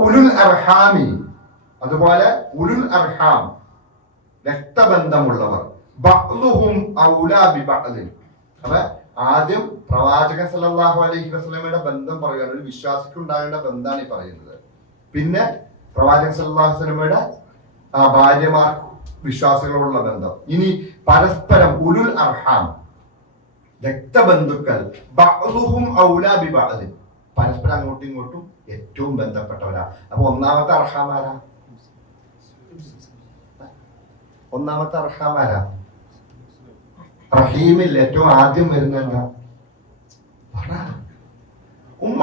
ഉലുൽ അർഹാമി, അതുപോലെ ഉലുൽ അർഹാം, രക്തബന്ധമുള്ളവർ. ബഅ്ദുഹും ഔലാ ബിബഅദ്. അപ്പൊ ആദ്യം പ്രവാചകൻ സല്ലല്ലാഹു അലൈഹി വസല്ലമയുടെ ബന്ധം പറയുകയാണ്. ഒരു വിശ്വാസിക്ക് ഉണ്ടാകേണ്ട ബന്ധമാണ് ഈ പറയുന്നത്. പിന്നെ പ്രവാചകൻ സല്ലല്ലാഹു അലൈഹി വസല്ലമയുടെ ഭാര്യമാർക്ക് വിശ്വാസികളോടുള്ള ബന്ധം. ഇനി പരസ്പരം ഉലുൽ അർഹാം, രക്തബന്ധുക്കൾ. ബഅ്ദുഹും ഔലാ ബിബഅദ്, പരസ്പരം അങ്ങോട്ടും ഇങ്ങോട്ടും ഏറ്റവും ബന്ധപ്പെട്ടവരാ. അപ്പൊ ഒന്നാമത്തെ അർഹാമാരാ? റഹീമിൽ ഏറ്റവും ആദ്യം വരുന്ന എന്താ? ഉമ്മ.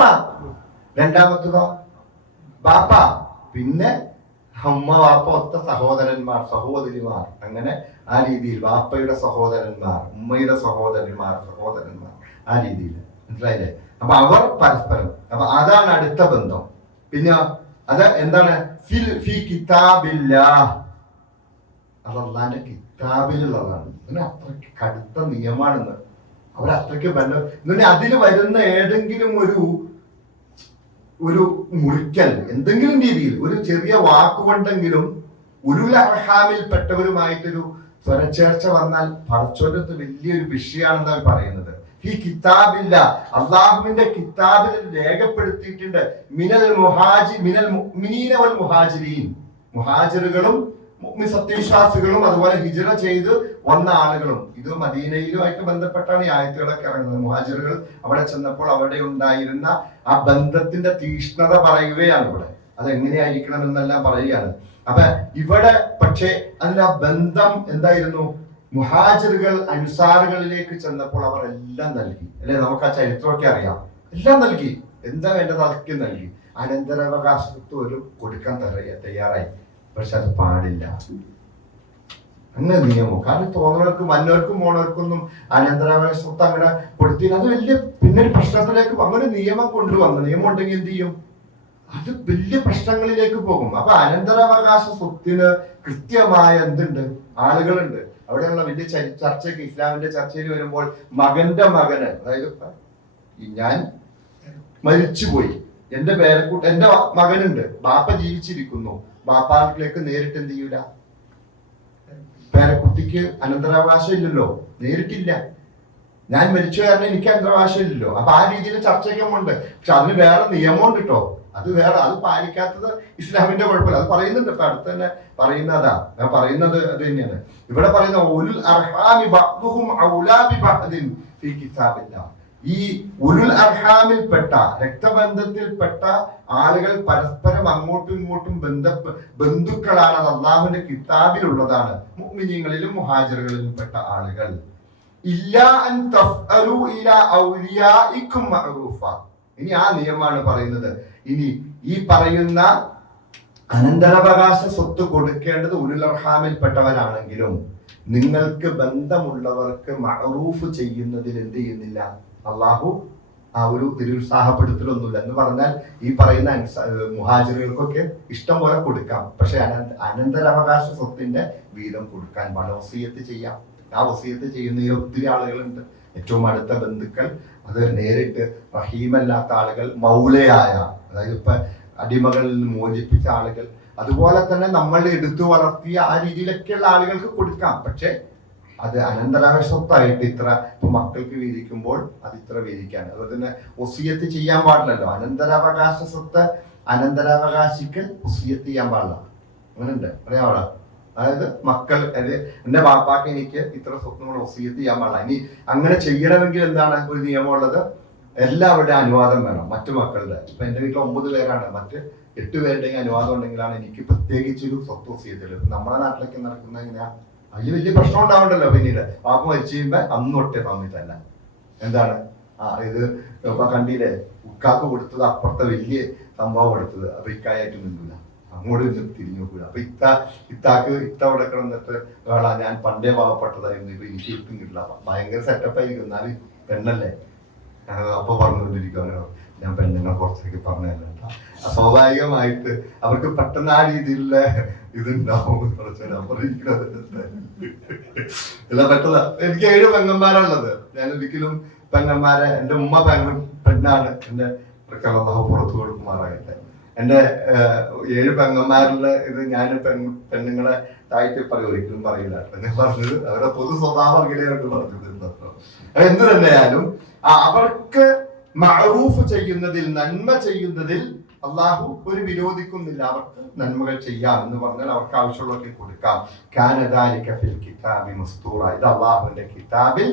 രണ്ടാമത്തതോ ബാപ്പ. പിന്നെ അമ്മ വാപ്പ ഒത്ത സഹോദരന്മാർ, സഹോദരിമാർ. അങ്ങനെ ആ രീതിയിൽ വാപ്പയുടെ സഹോദരന്മാർ, ഉമ്മയുടെ സഹോദരന്മാർ, ആ രീതിയിൽ. മനസ്സിലായില്ലേ? അപ്പൊ അവർ പരസ്പരം. അപ്പൊ അതാണ് അടുത്ത ബന്ധം. പിന്നെ അത് എന്താണ്? ഫി കിതാബില്ലാഹ്, അത് അല്ലാഹുവിന്റെ കിതാബിലുള്ളതാണ്. ഇതിന് അത്രയ്ക്ക് കടുത്ത നിയമാണെന്ന്. അവരത്രയ്ക്ക് ബന്ധം. അതിൽ വരുന്ന ഏതെങ്കിലും ഒരു മുറിക്കൽ, എന്തെങ്കിലും രീതിയിൽ ഒരു ചെറിയ വാക്കുകൊണ്ടെങ്കിലും ഉലുൽ അർഹാമിൽപ്പെട്ടവരുമായിട്ടൊരു സ്വരച്ചേർച്ച വന്നാൽ പടച്ചോന്റെ വലിയൊരു വിഷയമാണെന്നാണ് പറയുന്നത്. ഈ കിതാബില്ല, അള്ളാഹുവിന്റെ കിതാബിൽ രേഖപ്പെടുത്തിയിട്ടുണ്ട്. മിനൽ മുഅ്മിനീന വൽ മുഹാജിരീൻ, മുഹാജിറുകളും സത്യവിശ്വാസികളും അതുപോലെ ഹിജ്റ ചെയ്ത് വന്ന ആളുകളും. ഇത് മദീനയിലുമായിട്ട് ബന്ധപ്പെട്ടാണ് ഈ ആയത്തുകളൊക്കെ ഇറങ്ങുന്നത്. മുഹാജിറുകൾ അവിടെ ചെന്നപ്പോൾ അവിടെ ഉണ്ടായിരുന്ന ആ ബന്ധത്തിന്റെ തീഷ്ണത പറയുകയാണ് ഇവിടെ. അതെങ്ങനെയായിരിക്കണം എന്നെല്ലാം പറയുകയാണ്. അപ്പൊ ഇവിടെ പക്ഷേ അതിന്റെ ആ ബന്ധം എന്തായിരുന്നു? മുഹാജിറുകൾ അൻസാറുകളിലേക്ക് ചെന്നപ്പോൾ അവർ എല്ലാം നൽകി. അല്ലെ? നമുക്ക് ആ ചരിത്രമൊക്കെ അറിയാം. എല്ലാം നൽകി. എന്താ വേണ്ടത് അതൊക്കെ നൽകി. അനന്തരാവകാശത്ത് ഒരു കൊടുക്കാൻ തയ്യാറായി. പക്ഷെ അത് പാടില്ല. അങ്ങനെ നിയമം. കാരണം തോന്നുന്നവർക്കും വന്നവർക്കും പോണവർക്കൊന്നും അനന്തരാവകാശ സ്വത്ത് അങ്ങനെ കൊടുത്തില്ല. അത് വലിയ പിന്നൊരു പ്രശ്നത്തിലേക്ക് അങ്ങനെ നിയമം കൊണ്ടുവന്നു. നിയമം ഉണ്ടെങ്കിൽ എന്ത് ചെയ്യും? അത് വലിയ പ്രശ്നങ്ങളിലേക്ക് പോകും. അപ്പൊ അനന്തരാവകാശ സ്വത്തിന് കൃത്യമായ എന്തുണ്ട്? ആളുകളുണ്ട്. അവിടെയുള്ള വലിയ ചർച്ചയ്ക്ക്, ഇസ്ലാമിന്റെ ചർച്ചയിൽ വരുമ്പോൾ മകന്റെ മകന്, അതായത് ഞാൻ മരിച്ചുപോയി, എന്റെ മകനുണ്ട്, ബാപ്പ ജീവിച്ചിരിക്കുന്നു, ബാപ്പാക്കിലേക്ക് നേരിട്ട് എന്ത് ചെയ്യൂല? പേരക്കുട്ടിക്ക് അനന്തരാവകാശം ഇല്ലല്ലോ, നേരിട്ടില്ല. ഞാൻ മരിച്ചു കാരണം എനിക്ക് അനന്തരാവകാശം ഇല്ലല്ലോ. അപ്പൊ ആ രീതിയിൽ ചർച്ചയ്ക്കുമുണ്ട്. പക്ഷെ അതിന് വേറെ നിയമമുണ്ട് കേട്ടോ. അത് വേറെ, അത് പാലിക്കാത്തത് ഇസ്ലാമിന്റെ കുഴപ്പമില്ല. അത് പറയുന്നുണ്ട്. ഇപ്പൊ അടുത്ത് തന്നെ പറയുന്നതാ. ഞാൻ പറയുന്നത് അത് തന്നെയാണ്. ഇവിടെ പറയുന്ന ഉലുൽ അർഹാമി ബഅ്ദുഹും ഔലാ ബിബഅദിൻ ഫീ കിതാബില്ലാഹ്. ഈ ഉലുൽ അർഹാമിൽപ്പെട്ട, രക്തബന്ധത്തിൽപ്പെട്ട ആളുകൾ പരസ്പരം അങ്ങോട്ടും ഇങ്ങോട്ടും ബന്ധുക്കളാണ്. അത് അള്ളാഹുവിന്റെ കിതാബിലുള്ളതാണ്. മുഅ്മിനീങ്ങളിലും മുഹാജിറുകളിലും പെട്ട ആളുകൾ. ഇല്ലാ അൻ തഫ്അലു ഇലാ ഔലിയാഇകും മഅറൂഫ. ഇനി ആ നിയമമാണ് പറയുന്നത്. ഇനി ഈ പറയുന്ന അനന്തരാവകാശ സ്വത്ത് കൊടുക്കേണ്ടത് ഉലുൽ അർഹാമിൽപ്പെട്ടവരാണെങ്കിലും നിങ്ങൾക്ക് ബന്ധമുള്ളവർക്ക് മഅറൂഫ് ചെയ്യുന്നതിൽ എന്ത് ചെയ്യുന്നില്ല? അള്ളാഹു ആ ഒരു നിരുത്സാഹപ്പെടുത്തലൊന്നുമില്ല. എന്ന് പറഞ്ഞാൽ ഈ പറയുന്ന മുഹാജിറുകൾക്കൊക്കെ ഇഷ്ടം പോലെ കൊടുക്കാം. പക്ഷെ അനന്തരാവകാശ സ്വത്തിന്റെ വീതം കൊടുക്കാൻ പാടില്ല. വസിയത്ത് ചെയ്യാം. ആ വസിയത്ത് ചെയ്യുന്നതിൽ ഒത്തിരി ആളുകളുണ്ട്. ഏറ്റവും അടുത്ത ബന്ധുക്കൾ, അത് നേരിട്ട് റഹീമല്ലാത്ത ആളുകൾ, മൗലയായ, അതായത് ഇപ്പൊ അടിമകളിൽ നിന്ന് മോചിപ്പിച്ച ആളുകൾ, അതുപോലെ തന്നെ നമ്മൾ എടുത്തു വളർത്തിയ ആ രീതിയിലൊക്കെയുള്ള ആളുകൾക്ക് കൊടുക്കാം. പക്ഷെ അത് അനന്തരാവകാശത്തായിട്ട് ഇത്ര ഇപ്പൊ മക്കൾക്ക് വീതിക്കുമ്പോൾ അത് ഇത്ര വീതിക്കാൻ, അതുപോലെ തന്നെ വസിയത്ത് ചെയ്യാൻ പാടില്ലല്ലോ. അനന്തരാവകാശ സ്വത്ത് അനന്തരാവകാശിക്ക് വസിയത്ത് ചെയ്യാൻ പാടില്ല. അങ്ങനെ ഉണ്ട്, അറിയാമോ? അതായത് മക്കൾ എന്റെ ബാപ്പാക്ക് എനിക്ക് ഇത്ര സ്വത്തും കൂടെ വസിയത്ത് ചെയ്യാൻ പാടില്ല. ഇനി അങ്ങനെ ചെയ്യണമെങ്കിൽ എന്താണ് ഒരു നിയമമുള്ളത്? എല്ലാവരുടെയും അനുവാദം വേണം. മറ്റു മക്കളുടെ, ഇപ്പൊ എന്റെ വീട്ടിൽ 9 പേരാണ്, മറ്റ് 8 പേരുടെയും അനുവാദം ഉണ്ടെങ്കിലാണ് എനിക്ക് പ്രത്യേകിച്ചൊരു സ്വത്ത് വസിയത്തില്. നമ്മുടെ നാട്ടിലൊക്കെ നടക്കുന്ന ഇങ്ങനെ അതിൽ വലിയ പ്രശ്നം ഉണ്ടാവണ്ടല്ലോ. പിന്നീട് പാപ്പ മരിച്ചു കഴിയുമ്പോ അന്നൊട്ടേ തമ്മിൽ എന്താണ് ഇത് ഇപ്പൊ കണ്ടില്ലേ, ഉക്കാക്ക് കൊടുത്തത് അപ്പുറത്തെ വലിയ സംഭവം കൊടുത്തത്, അപ്പൊ ഇക്കായായിട്ട് നിന്നില്ല, അങ്ങോട്ട് തിരിഞ്ഞു പോയില്ല. അപ്പൊ ഇത്ത അവിടെ കിടന്നിട്ട് വേള ഞാൻ പണ്ടേ പാവപ്പെട്ടതായിരുന്നു, ഇപ്പൊ എനിക്ക് ഇട്ടും കിട്ടില്ല, ഭയങ്കര സെറ്റപ്പ് ആയിരിക്കും. എന്നാലും പെണ്ണല്ലേ, അപ്പൊ പറഞ്ഞുകൊണ്ടിരിക്കുകയാണ് ഞാൻ പെണ്ണുങ്ങളെ കുറച്ചൊക്കെ പറഞ്ഞു. സ്വാഭാവികമായിട്ട് അവർക്ക് പെട്ടെന്ന് ആ രീതിയിലുള്ള ഇതുണ്ടാവും. അല്ല പെട്ടെന്ന് എനിക്ക് 7 പെങ്ങന്മാരുള്ളത്. ഞാൻ ഒരിക്കലും പെങ്ങന്മാരെ, എന്റെ ഉമ്മ പെണ്ണാണ്, എന്റെ പുറത്തു കൊടുക്കുമാറാകട്ടെ. എന്റെ 7 പെങ്ങന്മാരുടെ ഇത് ഞാൻ പെണ്ണുങ്ങളെ താഴ്ത്തി പറയും, ഒരിക്കലും പറയില്ല. ഞാൻ പറഞ്ഞത് അവരുടെ പൊതു സ്വഭാവം അങ്ങനെയായിട്ട് പറഞ്ഞത്. എന്ത് തന്നെയായാലും അവർക്ക് മഅറൂഫ് ചെയ്യുന്നതിൽ, നന്മ ചെയ്യുന്നതിൽ അള്ളാഹു ഒരു വിരോധിക്കുന്നില്ല. അവർക്ക് നന്മകൾ ചെയ്യാം എന്ന് പറഞ്ഞാൽ അവർക്ക് ആവശ്യമുള്ളതൊക്കെ കൊടുക്കാം. കാന ദാലിക ഫിൽ കിതാബി മസ്തൂറ, ഇത് അള്ളാഹുവിന്റെ കിതാബിൽ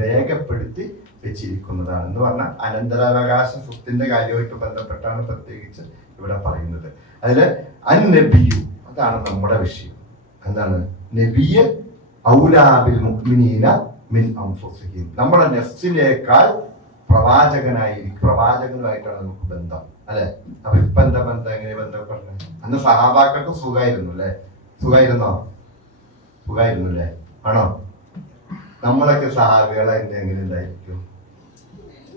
രേഖപ്പെടുത്തി വെച്ചിരിക്കുന്നതാണ് എന്ന് പറഞ്ഞാൽ അനന്തരാവകാശ സ്വത്തിന്റെ കാര്യമായിട്ട് ബന്ധപ്പെട്ടാണ് പ്രത്യേകിച്ച് ഇവിടെ പറയുന്നത്. അതില് അൻ നബിയു, അതാണ് നമ്മുടെ വിഷയം. എന്താണ് നബിയ ഔലാ ബിൽ മുഅ്മിനീന മിൻ അൻഫുസിഹിം, നമ്മുടെ നഫ്സിനേക്കാൾ പ്രവാചകനുമായിട്ടാണ് നമുക്ക് ബന്ധം, അല്ലെ? അപ്പൊ ഇപ്പൊ എന്താ ബന്ധം, എങ്ങനെ ബന്ധപ്പെട്ടത്? അന്ന് സഹാബാക്കൾക്ക് സുഖമായിരുന്നു അല്ലെ? സുഖായിരുന്നു അല്ലേ? ആണോ? നമ്മളൊക്കെ സഹാബികളെ എങ്ങനെ ഉണ്ടായിരിക്കും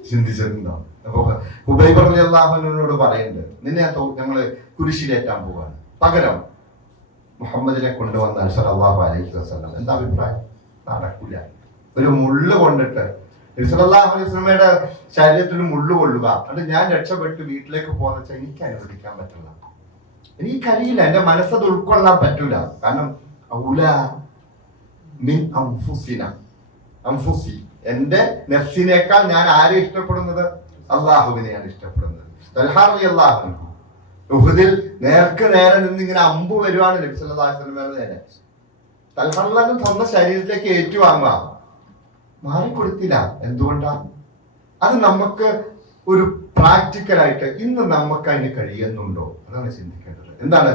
ചിന്തിച്ചിട്ടുണ്ടോ? അപ്പൊ ഹുബൈബ് റളിയല്ലാഹു അൻഹുവിനോട് പറയുന്നുണ്ട്, നിന്നെ ഞങ്ങള് കുരിശിലേറ്റാൻ പോവാണ്, പകരം മുഹമ്മദിനെ കൊണ്ടുവന്നാൽ സല്ലല്ലാഹു അലൈഹി വസല്ലം. എന്താ അഭിപ്രായം? നടക്കൂല. ഒരു മുള്ളു കൊണ്ടിട്ട് സല്ലല്ലാഹു അലൈഹി വസല്ലമയുടെ ശരീരത്തിൽ മുള്ളു കൊള്ളുക, എന്നിട്ട് ഞാൻ രക്ഷപ്പെട്ട് വീട്ടിലേക്ക് പോകുന്ന വെച്ചാൽ എനിക്ക് അനുവദിക്കാൻ പറ്റില്ല, എനിക്ക് കഴിയില്ല, എന്റെ മനസ്സത് ഉൾക്കൊള്ളാൻ പറ്റൂല. കാരണം ഔലാ മിൻ അൻഫുസി, എന്റെ നഫ്സിനേക്കാൾ ഞാൻ ആരെ ഇഷ്ടപ്പെടുന്നത്? അള്ളാഹുവിനെയാണ് ഇഷ്ടപ്പെടുന്നത്. തൽഹാ റളിയല്ലാഹു അൻഹു ഉഹുദിൽ നേർക്ക് നേരെ നിന്ന് ഇങ്ങനെ അമ്പ് വരുവാണ് നബി സല്ലല്ലാഹു അലൈഹി വസല്ലമയുടെ നേരെ. തൽഹാ സ്വന്തം ശരീരത്തിലേക്ക് ഏറ്റുവാങ്ങുക, മാറിക്കൊടുത്തില്ല. എന്തുകൊണ്ടാ? അത് നമുക്ക് ഒരു പ്രാക്ടിക്കലായിട്ട് ഇന്ന് നമുക്ക് അതിന് കഴിയുന്നുണ്ടോ? അതാണ് ചിന്തിക്കേണ്ടത്. എന്താണ്?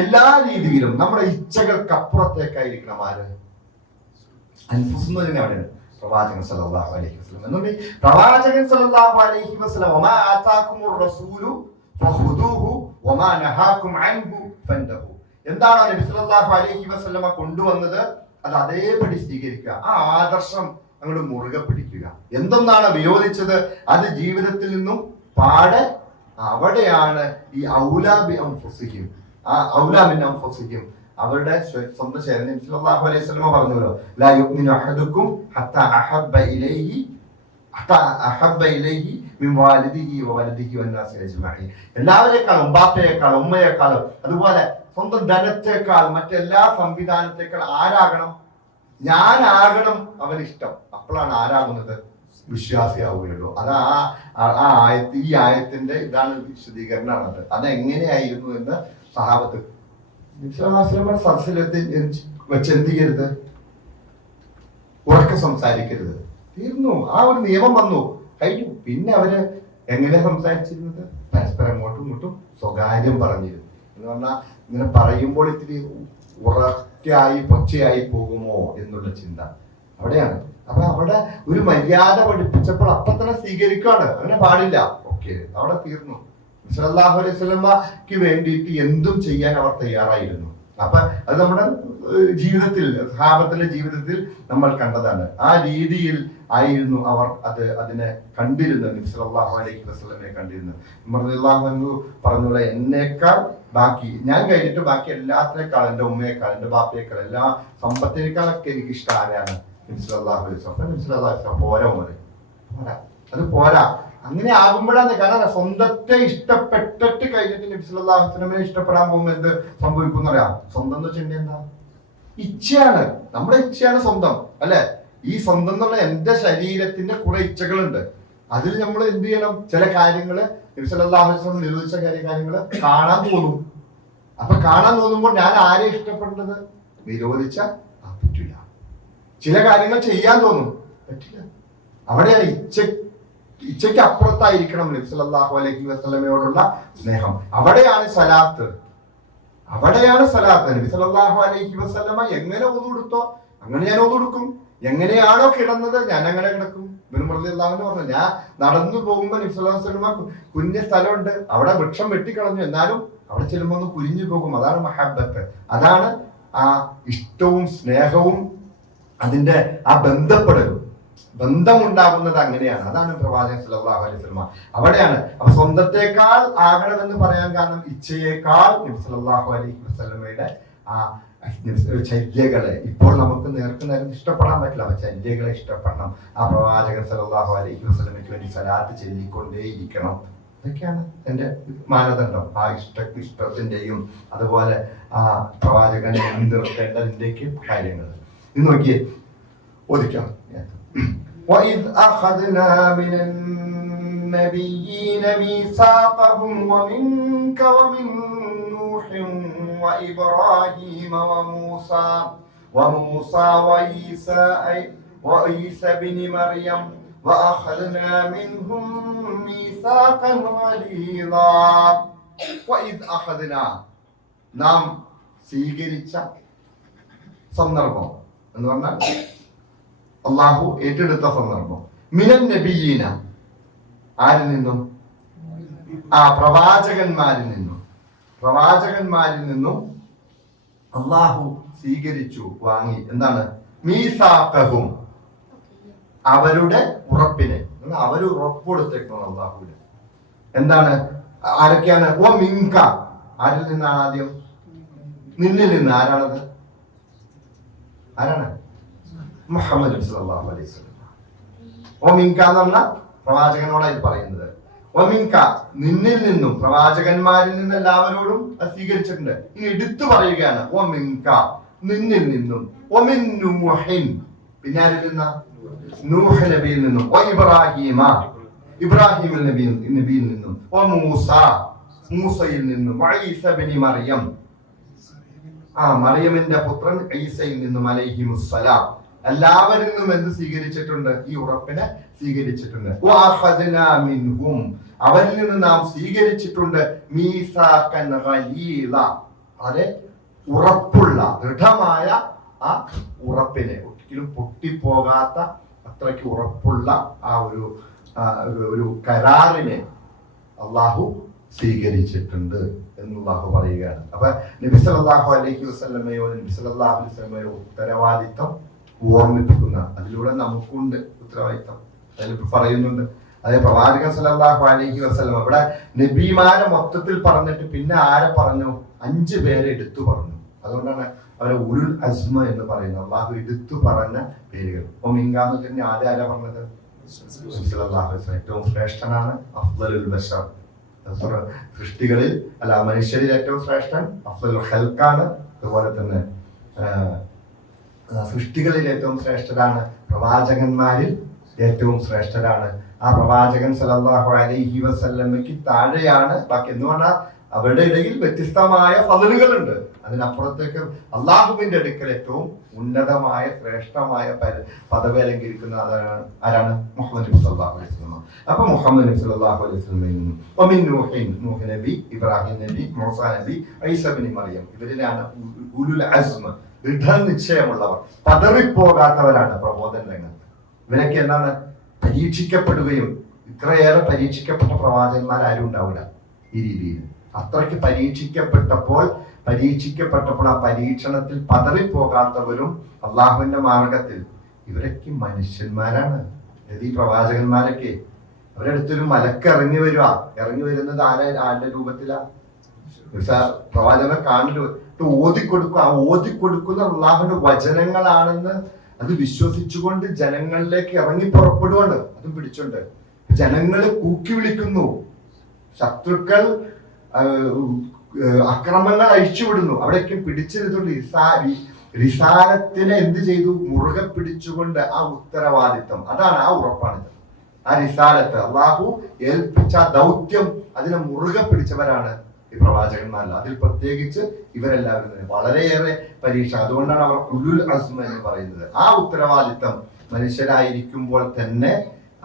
എല്ലാ രീതിയിലും നമ്മുടെ ഇച്ഛകൾക്കപ്പുറത്തേക്കായിരിക്കണം ആര്? അൻഫുസ് തന്നെയാണ് പ്രവാചകൻ സല്ലല്ലാഹു അലൈഹി വസല്ലം. എന്നുകൊണ്ട് പ്രവാചകൻ സല്ലല്ലാഹു അലൈഹി വസല്ലം വമാ ആതാകുമുർ റസൂലു ഫഖുദൂഹു വമാ നഹാകും അൻഹു ഫന്തഹു, എന്താണോ നബി സല്ലല്ലാഹു അലൈഹി വസല്ലമ കൊണ്ടുവന്നത് അത് അതേപടി സ്വീകരിക്കുക, ആ ആദർശം അങ്ങോട്ട് മുറുകെ പിടിക്കുക. എന്തൊന്നാണ് വിരോധിച്ചത് അത് ജീവിതത്തിൽ നിന്നും പാടെ അവിടെയാണ് ഈ ഔലാ ബി അൻഫുസിഹിം, ആ ഔലാ മിൻ അൻഫുസിഹിം, അവരുടെ സ്വന്തം ശരീരം. നബി സല്ലല്ലാഹു അലൈഹി വസല്ലം പറഞ്ഞല്ലോ, ലാ യുഅ്മിനു അഹദുക്കും ഹത്താ അഹബ്ബ ഇലൈഹി മിൻ വാലിദിഹി വവലദിഹി വന്നാസി അജ്മഈൻ, എല്ലാവരെക്കാളും ബാപ്പയെക്കാളും ഉമ്മയെക്കാളും അതുപോലെ സ്വന്തം ധനത്തെക്കാൾ മറ്റെല്ലാ സംവിധാനത്തെക്കാൾ ആരാകണം? ഞാനാകണം അവനിഷ്ടം. അപ്പോഴാണ് ആരാകുന്നത്? വിശ്വാസിയാവുകയുള്ളൂ. അത് ഈ ആയത്തിന്റെ ഇതാണ് വിശദീകരണമാണത്. അതെങ്ങനെയായിരുന്നു എന്ന് സഹാബത്ത് സദസ്സിലെത്തി വെച്ച് എന്ത് ചെയ്യരുത്? ഉറക്കെ സംസാരിക്കരുത്. തീർന്നു. ആ ഒരു നിയമം വന്നു, കഴിഞ്ഞു. പിന്നെ അവര് എങ്ങനെ സംസാരിച്ചിരുന്നത്? പരസ്പരം അങ്ങോട്ടും ഇങ്ങോട്ടും സ്വകാര്യം പറഞ്ഞിരുന്നു. എന്ന് പറഞ്ഞാൽ ഇങ്ങനെ പറയുമ്പോൾ ഇത്തിരി ഉറക്കായി പൊച്ചയായി പോകുമോ എന്നുള്ള ചിന്ത അവിടെയാണ്. അപ്പൊ അവിടെ ഒരു മര്യാദ പഠിപ്പിച്ചപ്പോൾ അപ്പൊ തന്നെ സ്വീകരിക്കുകയാണ്. അങ്ങനെ പാടില്ല. ഓക്കെ, അവിടെ തീർന്നു. സല്ലല്ലാഹു അലൈഹി വസല്ലമക്ക് വേണ്ടിയിട്ട് എന്തും ചെയ്യാൻ അവർ തയ്യാറായിരുന്നു. അപ്പൊ അത് നമ്മുടെ ജീവിതത്തിൽ, സഹാബത്തിന്റെ ജീവിതത്തിൽ നമ്മൾ കണ്ടതാണ്. ആ രീതിയിൽ ആയിരുന്നു അവർ അതിനെ കണ്ടിരുന്നത്. നബി സല്ലല്ലാഹു അലൈഹി വസല്ലമയെ കണ്ടിരുന്നത്. ഉമർ റളിയല്ലാഹു അൻഹു പറഞ്ഞോളെ, എന്നേക്കാൾ ബാക്കി ഞാൻ കഴിഞ്ഞിട്ട് ബാക്കി എല്ലാത്തിനേക്കാൾ, എന്റെ ഉമ്മയേക്കാൾ, എന്റെ ബാപ്പയേക്കാൾ, എല്ലാ സമ്പത്തിനേക്കാളൊക്കെ എനിക്ക് ഇഷ്ടം ആരാണ്? നബി സല്ലല്ലാഹു അലൈഹി വസല്ലം. നബി സല്ലല്ലാഹു അലൈഹി വസല്ലം പോരാ ഉമർ, പോരാ, അത് പോരാ. അങ്ങനെ ആകുമ്പോഴാണ്. കാരണം സ്വന്തത്തെ ഇഷ്ടപ്പെട്ടിട്ട് കഴിഞ്ഞിട്ട് നബി സല്ലല്ലാഹു അലൈഹി വസല്ലമയെ ഇഷ്ടപ്പെടാൻ പോകുമ്പോൾ എന്ത് സംഭവിക്കും എന്നറിയാം? സ്വന്തം എന്ന് വെച്ചിട്ടുണ്ടെങ്കിൽ എന്താ? ഇച്ഛയാണ്. നമ്മുടെ ഇച്ഛയാണ് സ്വന്തം, അല്ലെ? ഈ സ്വന്തം എന്നുള്ള എന്റെ ശരീരത്തിന്റെ കുറെ ഇച്ഛകളുണ്ട്. അതിൽ നമ്മൾ എന്ത് ചെയ്യണം? ചില കാര്യങ്ങള് നബി സല്ലല്ലാഹു അലൈഹി വസല്ലം നിരോധിച്ച കാര്യങ്ങള് കാണാൻ തോന്നും. അപ്പൊ കാണാൻ തോന്നുമ്പോൾ ഞാൻ ആരെ ഇഷ്ടപ്പെടുന്നത്? നിരോധിച്ച പറ്റില്ല. ചില കാര്യങ്ങൾ ചെയ്യാൻ തോന്നും, പറ്റില്ല. അവിടെയാണ് ഇച്ഛയ്ക്ക് അപ്പുറത്തായിരിക്കണം നബി സല്ലല്ലാഹു അലൈഹി വസല്ലമയോടുള്ള സ്നേഹം. അവിടെയാണ് സലാത്ത്. നബി സല്ലല്ലാഹു അലൈഹി വസല്ലമ എങ്ങനെ ഓതു കൊടുത്തോ അങ്ങനെ ഞാൻ ഓതു കൊടുക്കും. എങ്ങനെയാണോ കിടന്നത് ഞാൻ അങ്ങനെ കിടക്കും. ഇബ്നു റളിയല്ലാഹു അൻഹു പറഞ്ഞു, ഞാൻ നടന്നു പോകുമ്പോൾ നബി സല്ലല്ലാഹു അലൈഹി വസല്ലമ കുഞ്ഞ സ്ഥലമുണ്ട്, അവിടെ വൃക്ഷം വെട്ടിക്കളഞ്ഞു, എന്നാലും അവിടെ ചെല്ലുമ്പോൾ ഒന്ന് കുരിഞ്ഞു പോകും. അതാണ് മഹബ്ബത്ത്. അതാണ് ആ ഇഷ്ടവും സ്നേഹവും അതിന്റെ ആ ബന്ധമുണ്ടാകുന്നത് അങ്ങനെയാണ്. അതാണ് പ്രവാചകൻ സല്ലല്ലാഹു അലൈഹി വസല്ലം. അവിടെയാണ്. അപ്പൊ സ്വന്തത്തെക്കാൾ ആകണമെന്ന് പറയാൻ കാരണം ഇച്ഛയേക്കാൾ നബി സല്ലല്ലാഹു അലൈഹി വസല്ലമയുടെ ആ ചര്യകളെ ഇപ്പോൾ നമുക്ക് നേർക്ക് ഇഷ്ടപ്പെടാൻ പറ്റില്ല. അപ്പൊ ചര്യകളെ ഇഷ്ടപ്പെടണം. ആ പ്രവാചകൻ സല്ലല്ലാഹു അലൈഹി വസല്ലമയ്ക്ക് വേണ്ടി സലാത്ത് ചൊല്ലിക്കൊണ്ടേയിരിക്കണം. ഇതൊക്കെയാണ് എന്റെ മാനദണ്ഡം. ആ ഇഷ്ടത്തിന്റെയും അതുപോലെ ആ പ്രവാചകനെ മുൻനിർത്തേണ്ടതിന്റെയൊക്കെ കാര്യങ്ങൾ ഇത് നോക്കിയേ. ഓദിക്കാം. وَإِذْ أَخَذْنَا مِنَ النَّبِيِّينَ مِيثَاقَهُمْ وَمِنكَ وَمِن نُوحٍ وَإِبْرَاهِيمَ وَمُوسَى وَعِيسَى ابْنِ مَرْيَمَ وَأَخَذْنَا مِنْهُم مِيثَاقًا غَلِيظًا وَإِذْ أَخَذْنَا നാം സ്വീകരിച്ച സന്ദർഭം എന്ന് പറഞ്ഞാൽ അള്ളാഹു ഏറ്റെടുത്ത സന്ദർഭം. മിനൻ നബിയീന, ആരിൽ നിന്നും? ആ പ്രവാചകന്മാരിൽ നിന്നും അള്ളാഹു സ്വീകരിച്ചു, വാങ്ങി. എന്താണ്? മീസാഖഹും, അവരുടെ ഉറപ്പിനെ. അവർ ഉറപ്പ് കൊടുത്തേക്കണം അള്ളാഹുവിന്. എന്താണ്? ആരൊക്കെയാണ്? ഓ മിങ്ക, ആരിൽ നിന്നാണ് ആദ്യം? നിന്നിൽ നിന്ന്. ആരാണത്? മുഹമ്മദ് സല്ലല്ലാഹു അലൈഹി വസല്ലം. ഒമിൻക എന്ന് പറഞ്ഞാൽ പ്രവാചകനോടായി പറയുന്നത്. ഒമിൻക, നിന്നിൽ നിന്നും, പ്രവാചകന്മാരിൽ നിന്ന് എല്ലാവരോടും സ്വീകരിച്ചിട്ടുണ്ട്. ഇനി എടുത്തു പറയുകയാണ്. ഒമിൻക, നിന്നിൽ നിന്നും. ഒമിൻ നൂഹിൻ, പിന്നെ ആരിൽ നിന്ന? നൂഹ് നബിയിൽ നിന്നും. ഒ ഇബ്രാഹിം നബിയിൽ നിന്നും. ഒ മൂസയിൽ നിന്നും. ഈസ ഇബ്നു മറിയം, മറിയമിന്റെ പുത്രൻ ഈസയിൽ നിന്നും അലൈഹിമുസ്സലാം. എല്ലാവരിൽ നിന്നും എന്ത് സ്വീകരിച്ചിട്ടുണ്ട്? ഈ ഉറപ്പിനെ സ്വീകരിച്ചിട്ടുണ്ട്. അവരിൽ നിന്ന് നാം സ്വീകരിച്ചിട്ടുണ്ട് മീസാഖൻ ഗലീള, വളരെ ഉറപ്പുള്ള ദൃഢമായ ആ ഉറപ്പിനെ, ഒരിക്കലും പൊട്ടിപ്പോകാത്ത അത്രയ്ക്ക് ഉറപ്പുള്ള ആ ഒരു കരാറിനെ അള്ളാഹു സ്വീകരിച്ചിട്ടുണ്ട് എന്ന് അള്ളാഹു പറയുകയാണ്. അപ്പൊ നബി സല്ലല്ലാഹു അലൈഹി വസല്ലമയോ ഉത്തരവാദിത്തം ഓർമ്മിപ്പിക്കുന്ന, അതിലൂടെ നമുക്കുണ്ട് ഉത്തരവാദിത്തം. അതിൽ പറയുന്നുണ്ട്. അതായത് പ്രവാചകൻ സല്ലല്ലാഹു അലൈഹി വസല്ലം ഇവിടെ നബിമാരെ മൊത്തത്തിൽ പറഞ്ഞിട്ട് പിന്നെ ആരെ പറഞ്ഞു? 5 പേരെ എടുത്തു പറഞ്ഞു. അതുകൊണ്ടാണ് അവരെ ഉലുൽ അസ്മ എന്ന് പറയുന്നത്. അള്ളാഹു എടുത്തു പറഞ്ഞ പേരുകൾ. അപ്പൊ മിങ്കാന്ന് വെച്ചാൽ ആദ്യം ആരാ പറഞ്ഞത്? ഏറ്റവും ശ്രേഷ്ഠനാണ്. അഫ്ളലുൽ ബശർ, സൃഷ്ടികളിൽ അല്ല മനുഷ്യരിൽ ഏറ്റവും ശ്രേഷ്ഠൻ അഫ്ളലുൽ ഖൽഖാണ്. അതുപോലെ തന്നെ സൃഷ്ടികളിൽ ഏറ്റവും ശ്രേഷ്ഠരാണ്. പ്രവാചകന്മാരിൽ ഏറ്റവും ശ്രേഷ്ഠരാണ്. ആ പ്രവാചകൻ സല്ലല്ലാഹു അലൈഹി വസല്ലമയ്ക്ക് താഴെയാണ് ബാക്കി. എന്ന് പറഞ്ഞാൽ അവരുടെ ഇടയിൽ വ്യത്യസ്തമായ ഫളലുകളുണ്ട്. അതിനപ്പുറത്തേക്ക് അള്ളാഹുവിന്റെ അടുക്കൽ ഏറ്റവും ഉന്നതമായ ശ്രേഷ്ഠമായ പദവി അലങ്കരിക്കുന്ന ആരാണ്? മുഹമ്മദ് നബി സല്ലല്ലാഹു അലൈഹി വസല്ലം. അപ്പൊ മുഹമ്മദ് നബി സല്ലല്ലാഹു അലൈഹി വസല്ലമയിൽ നിന്നും നൂഹ് നബി, ഇബ്രാഹിം നബി, മൂസാ നബി, ഈസ ഇബ്നു മറിയം, ഇവരിലാണ് ഉലുൽ അസ്മ, ദൃഢനിശ്ചയമുള്ളവർ, പതറിപ്പോകാത്തവരാണ് പ്രബോധന രംഗത്ത്. ഇവരൊക്കെ എന്താണ്? പരീക്ഷിക്കപ്പെടുകയും, ഇത്രയേറെ പരീക്ഷിക്കപ്പെട്ട പ്രവാചകന്മാരും ഉണ്ടാവില്ല ഈ രീതിയിൽ. അത്രയ്ക്ക് പരീക്ഷിക്കപ്പെട്ടപ്പോൾ ആ പരീക്ഷണത്തിൽ പതറിപ്പോകാത്തവരും അള്ളാഹുവിന്റെ മാർഗത്തിൽ, ഇവരൊക്കെ മനുഷ്യന്മാരാണ്. ഈ പ്രവാചകന്മാരൊക്കെ അവരുടെ അടുത്തൊരു മലക്ക് ഇറങ്ങി വരുന്നത് ആരുടെ രൂപത്തിലാ? പ്രവാചകനെ കാണിട്ട് ഓതിക്കൊടുക്കും. ആ ഓതിക്കൊടുക്കുന്ന അള്ളാഹുവിന്റെ വചനങ്ങളാണെന്ന് അത് വിശ്വസിച്ചുകൊണ്ട് ജനങ്ങളിലേക്ക് ഇറങ്ങി പുറപ്പെടുവാണ്. അതും പിടിച്ചോണ്ട് ജനങ്ങൾ കൂക്കി വിളിക്കുന്നു, ശത്രുക്കൾ അക്രമങ്ങൾ അഴിച്ചുവിടുന്നു. അവിടേക്ക് പിടിച്ചിരുന്നുകൊണ്ട് റിസാലത്തിനെ എന്ത് ചെയ്തു? മുറുകെ പിടിച്ചുകൊണ്ട് ആ ഉത്തരവാദിത്വം, അതാണ് ആ ഉറപ്പാണിത്. ആ റിസാലത്ത് അള്ളാഹു ഏൽപ്പിച്ച ദൗത്യം അതിനെ മുറുകെ പിടിച്ചവരാണ് ഈ പ്രവാചകന്മാരല്ല. അതിൽ പ്രത്യേകിച്ച് ഇവരെല്ലാവരും തന്നെ വളരെയേറെ പരീക്ഷ. അതുകൊണ്ടാണ് അവർ ഉലുൽ അസ്മ എന്ന് പറയുന്നത്. ആ ഉത്തരവാദിത്വം മനുഷ്യരായിരിക്കുമ്പോൾ തന്നെ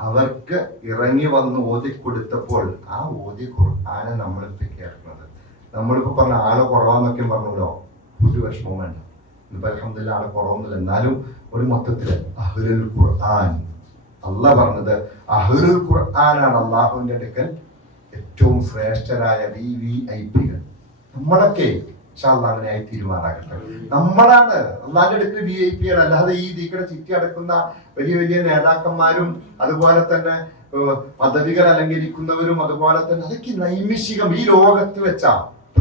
അവർക്ക് ഇറങ്ങി വന്ന് ഓതിക്കൊടുത്തപ്പോൾ ആ ഓതി ഖുർആനെ നമ്മളിപ്പോ കേൾക്കുന്നത്. നമ്മളിപ്പോ പറഞ്ഞ ആള് കുറവാന്നൊക്കെ പറഞ്ഞല്ലോ, ഒരു വിഷമവും വേണ്ട. ഇന്നിപ്പോ അൽഹംദുലില്ലാഹ് ആള് കുറവൊന്നുമില്ല. എന്നാലും ഒരു മൊത്തത്തില് അഹ്ലുൽ ഖുർആൻ, അള്ളാഹ് പറഞ്ഞത് അഹ്ലുൽ ഖുർആനാണ് അള്ളാഹുവിന്റെ അടുക്കൽ ഏറ്റവും ശ്രേഷ്ഠരായ VVIPകൾ. നമ്മളൊക്കെ അങ്ങനെ ആയി തീരുമാനാകട്ടെ. നമ്മളാണ് അള്ളാഹിന്റെ അടുക്കൽ VIP. അല്ലാതെ ഈ ദീക്കടെ ചുറ്റി അടക്കുന്ന വലിയ വലിയ നേതാക്കന്മാരും അതുപോലെ തന്നെ പദവികൾ അലങ്കരിക്കുന്നവരും അതുപോലെ തന്നെ അതൊക്കെ നൈമിഷികം ഈ ലോകത്ത് വെച്ചാ.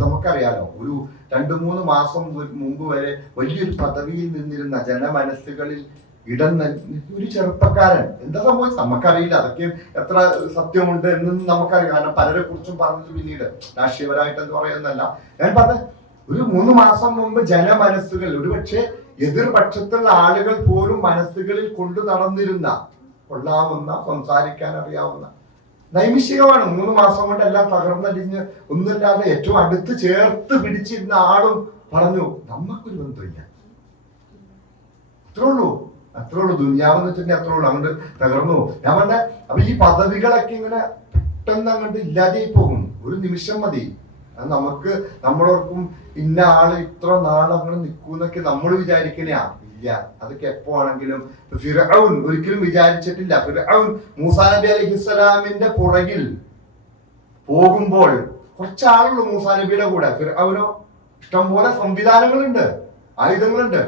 നമുക്കറിയാലോ, ഒരു 2-3 മാസം മുമ്പ് വരെ വലിയൊരു പദവിയിൽ നിന്നിരുന്ന ജനമനസ്സുകളിൽ ഇടം ഒരു ചെറുപ്പക്കാരൻ എന്താ സംഭവിച്ചത് നമുക്കറിയില്ല. അതൊക്കെ എത്ര സത്യമുണ്ട് എന്നും നമുക്കറിയാം. കാരണം പലരെ കുറിച്ചും പറഞ്ഞത് പിന്നീട് രാഷ്ട്രീയപരമായിട്ട് എന്ന് പറയുന്നല്ല ഞാൻ പറഞ്ഞ. ഒരു 3 മാസം മുമ്പ് ജനമനസ്സുകൾ, ഒരുപക്ഷെ എതിർപക്ഷത്തുള്ള ആളുകൾ പോലും മനസ്സുകളിൽ കൊണ്ടു നടന്നിരുന്ന, കൊള്ളാവുന്ന, സംസാരിക്കാൻ അറിയാവുന്ന, നൈമിഷികമാണ്. 3 മാസം കൊണ്ട് എല്ലാം തകർന്നടിഞ്ഞ് ഒന്നുമില്ലാതെ ഏറ്റവും അടുത്ത് ചേർത്ത് പിടിച്ചിരുന്ന ആളും പറഞ്ഞു നമുക്കൊരു ബന്ധമില്ല. അത്രേ ഉള്ളൂ. ദുനിയാവെന്ന് വെച്ചിട്ടുണ്ടെങ്കിൽ അത്രേ ഉള്ളൂ. അങ്ങോട്ട് തകർന്നു. ഞാൻ പറഞ്ഞ അപ്പൊ ഈ പദവികളൊക്കെ ഇങ്ങനെ പെട്ടെന്ന് അങ്ങോട്ട് ഇല്ലാതെയായി പോകും. ഒരു നിമിഷം മതി. അത് നമുക്ക് നമ്മളോർക്കും ഇന്ന ആള് ഇത്ര നാളങ്ങനെ നിൽക്കൂന്നൊക്കെ നമ്മൾ വിചാരിക്കണയാ. ഇല്ല, അതൊക്കെ എപ്പോ ആണെങ്കിലും. ഫിർഔൻ ഒരിക്കലും വിചാരിച്ചിട്ടില്ല. ഫിർഔൻ മൂസാ നബി അലൈഹിസ്സലാമിന്റെ പുറകിൽ പോകുമ്പോൾ കുറച്ചാളുള്ളൂ മൂസാ നബിയുടെ കൂടെ. ഫിർഔനോ ഇഷ്ടംപോലെ സംവിധാനങ്ങളുണ്ട്, ആയുധങ്ങളുണ്ട്.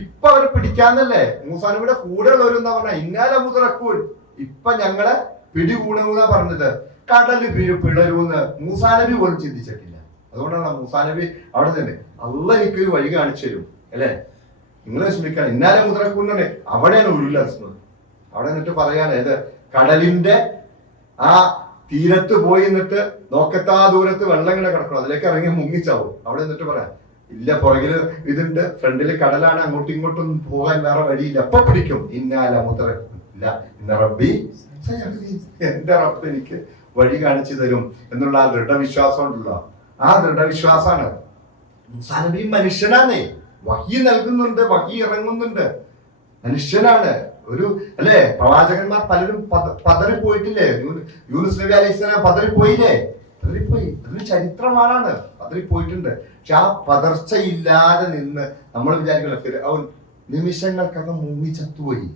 ഇപ്പൊ അവരെ പിടിക്കാന്നല്ലേ മൂസാ നബിയുടെ കൂടെ ഉള്ളവരെന്നാ പറഞ്ഞ ഇന്നാലെ മുതറക്കൂൻ, ഇപ്പൊ ഞങ്ങളെ പിടികൂടുന്ന പറഞ്ഞത്. കടല് പിളരൂന്ന് മൂസാ നബി പോലും ചിന്തിച്ചിട്ടില്ല. അതുകൊണ്ടാണ് മൂസാ നബി അവിടെ തന്നെ അള്ളാഹ് എനിക്കൊരു വഴി കാണിച്ചു തരും അല്ലെ, നിങ്ങൾ വിഷമിക്കണം. ഇന്നാലെ മുതറക്കൂന്നാണ് അവിടെയാണ് ഉരുളാസുന്നത്. അവിടെ നിന്നിട്ട് പറയാണ് ഏത് കടലിന്റെ ആ തീരത്ത് പോയി നിന്നിട്ട് നോക്കത്താ ദൂരത്ത് വെള്ളം ഇങ്ങനെ കിടക്കണം, അതിലേക്ക് ഇറങ്ങി മുങ്ങിച്ചാവും. അവിടെ നിന്നിട്ട് പറയാം ഇല്ല, പുറകില് ഇതുണ്ട്, ഫ്രണ്ടില് കടലാണ്, അങ്ങോട്ടും ഇങ്ങോട്ടും പോകാൻ വേറെ വഴിയില്ല, എപ്പൊ പിടിക്കും. ഇന്നാല മുതറക്കൂല്ല ഇന്ന റബ്ബി, എന്റെ റബ്ബ് എനിക്ക് വഴി കാണിച്ചു തരും എന്നുള്ള ആ ദൃഢവിശ്വാസം ഉണ്ടല്ലോ. ആ ദൃഢവിശ്വാസാണ്. മൂസാ നബി മനുഷ്യനാണ്, വഹി നൽകുന്നുണ്ട്, വഹി ഇറങ്ങുന്നുണ്ട്, മനുഷ്യനാണ്. ഒരു അല്ലെ പ്രവാചകന്മാർ പലരും പതറിപ്പോയിട്ടില്ലേ? യൂനുസ് നബി അലൈഹിസ്സലാം പതറിപ്പോയില്ലേ? പതറിപ്പോയി. അതൊരു ചരിത്രമാണ്. പതറിപ്പോയിട്ടുണ്ട്. പക്ഷെ ആ പതർച്ചയില്ലാതെ നിന്ന് നമ്മൾ വിചാരിക്കല്ലോ അവൻ നിമിഷങ്ങൾക്കകം മുങ്ങി ചത്തുപോയി,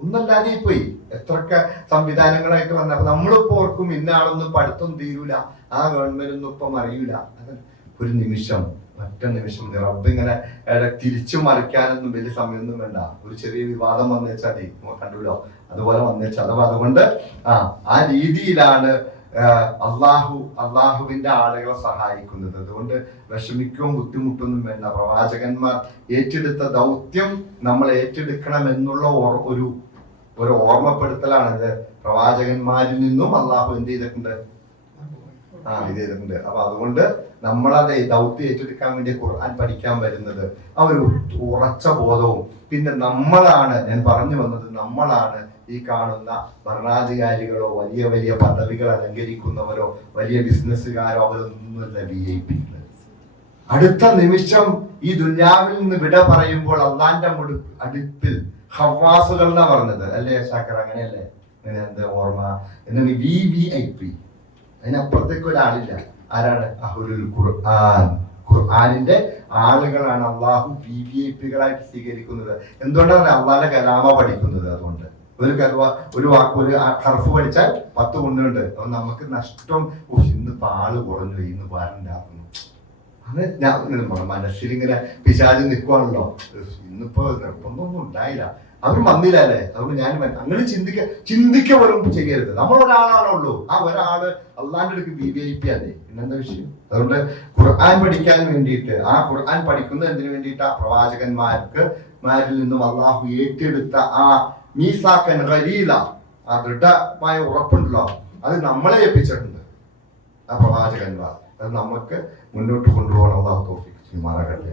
ഒന്നല്ലാതെ പോയി. എത്രയൊക്കെ സംവിധാനങ്ങളായിട്ട് വന്ന അപ്പൊ നമ്മളിപ്പോ ഓർക്കും ഇന്ന ആളൊന്നും പഠിത്തം തീരൂല, ആ ഗവൺമെന്റ് ഒന്നും ഇപ്പം അറിയൂല. അത് ഒരു നിമിഷം, ഒറ്റ നിമിഷം റബ്ബ് ഇങ്ങനെ തിരിച്ചു മറിക്കാനൊന്നും വലിയ സമയമൊന്നും വേണ്ട. ഒരു ചെറിയ വിവാദം വന്നേച്ചാൽ മതി, കണ്ടുല്ലോ, അതുപോലെ വന്നേച്ചാൽ. അഥവാ അതുകൊണ്ട് ആ രീതിയിലാണ് അള്ളാഹുവിന്റെ ആളുകളെ സഹായിക്കുന്നത്. അതുകൊണ്ട് വിഷമിക്കുകയും ബുദ്ധിമുട്ടൊന്നും വേണ്ട. പ്രവാചകന്മാർ ഏറ്റെടുത്ത ദൗത്യം നമ്മൾ ഏറ്റെടുക്കണം എന്നുള്ള ഒരു ഓർമ്മപ്പെടുത്തലാണിത്. പ്രവാചകന്മാരിൽ നിന്നും അള്ളാഹു എന്ത് ചെയ്തിട്ടുണ്ട്? ഇത് ചെയ്തിട്ടുണ്ട്. അപ്പൊ അതുകൊണ്ട് നമ്മളത് ദൗത്യം ഏറ്റെടുക്കാൻ വേണ്ടി ഖുർആൻ പഠിക്കാൻ വരുന്നത് ആ ഒരു ഉറച്ച ബോധവും, പിന്നെ നമ്മളാണ്, ഞാൻ പറഞ്ഞു വന്നത്, നമ്മളാണ് ഈ കാണുന്ന ഭരണാധികാരികളോ വലിയ വലിയ പദവികൾ അലങ്കരിക്കുന്നവരോ വലിയ ബിസിനസ്സുകാരോ അവരൊന്നുമല്ല VIP. അടുത്ത നിമിഷം ഈ ദുനിയാവിൽ നിന്ന് വിട പറയുമ്പോൾ അള്ളാന്റെ അടുപ്പിൽ ഹവാസുകൾ എന്നാ പറഞ്ഞത് അല്ലേ ഷാക്കർ? അങ്ങനെയല്ലേ? അങ്ങനെ എന്താ ഓർമ്മ? എന്നിട്ട് VVIP, അതിനപ്പുറത്തേക്ക് ഒരാളില്ല. ആരാണ്? അഹ്ലുൽ ഖുർആൻ. ഖുർആനിന്റെ ആളുകളാണ് അള്ളാഹു VVIPകളായിട്ട് സ്വീകരിക്കുന്നത്. എന്തുകൊണ്ടാണ്? അള്ളാന്റെ കലാമ പഠിക്കുന്നത്. അതുകൊണ്ട് ഒരു വാക്ക്, ഒരു ഹർഫ് പഠിച്ചാൽ 10 ഗുണമുണ്ട്. അപ്പൊ നമുക്ക് നഷ്ടം. ഇന്നിപ്പോ ആള് കുറഞ്ഞു, ഇന്ന് വരണ്ടാക്കുന്നു. അങ്ങനെ ഞാൻ മനസ്സിലിങ്ങനെ പിശാചി നിൽക്കുവാണല്ലോ, ഇന്നിപ്പോ നിർബന്ധമൊന്നും ഉണ്ടായില്ല, അവർ വന്നില്ല അല്ലേ? അതുകൊണ്ട് ഞാൻ അങ്ങനെ ചിന്തിക്ക പോലും ചെയ്യരുത്. നമ്മൾ ഒരാളാണുള്ളൂ. ആ ഒരാള് അള്ളാന്റെ അടുക്ക് VVIP അല്ലേ? പിന്നെന്താ വിഷയം? അതുകൊണ്ട് ഖുർആൻ പഠിക്കാൻ വേണ്ടിയിട്ട്, ആ ഖുർആൻ പഠിക്കുന്നത് എന്തിനു വേണ്ടിയിട്ട്? ആ പ്രവാചകന്മാരിൽ നിന്നും അള്ളാഹു ഏറ്റെടുത്ത ആ മീസാക്കൻ ഖലീല, ആ ദൃഢമായ ഉറപ്പുണ്ടല്ലോ, അത് നമ്മളെ ഏൽപ്പിച്ചിട്ടുണ്ട് ആ പ്രവാചകന്മാർ. അത് നമുക്ക് മുന്നോട്ട് കൊണ്ടുപോകണം. അല്ലാഹു തൗഫീഖ് ചെയ്യുമാറാകട്ടെ.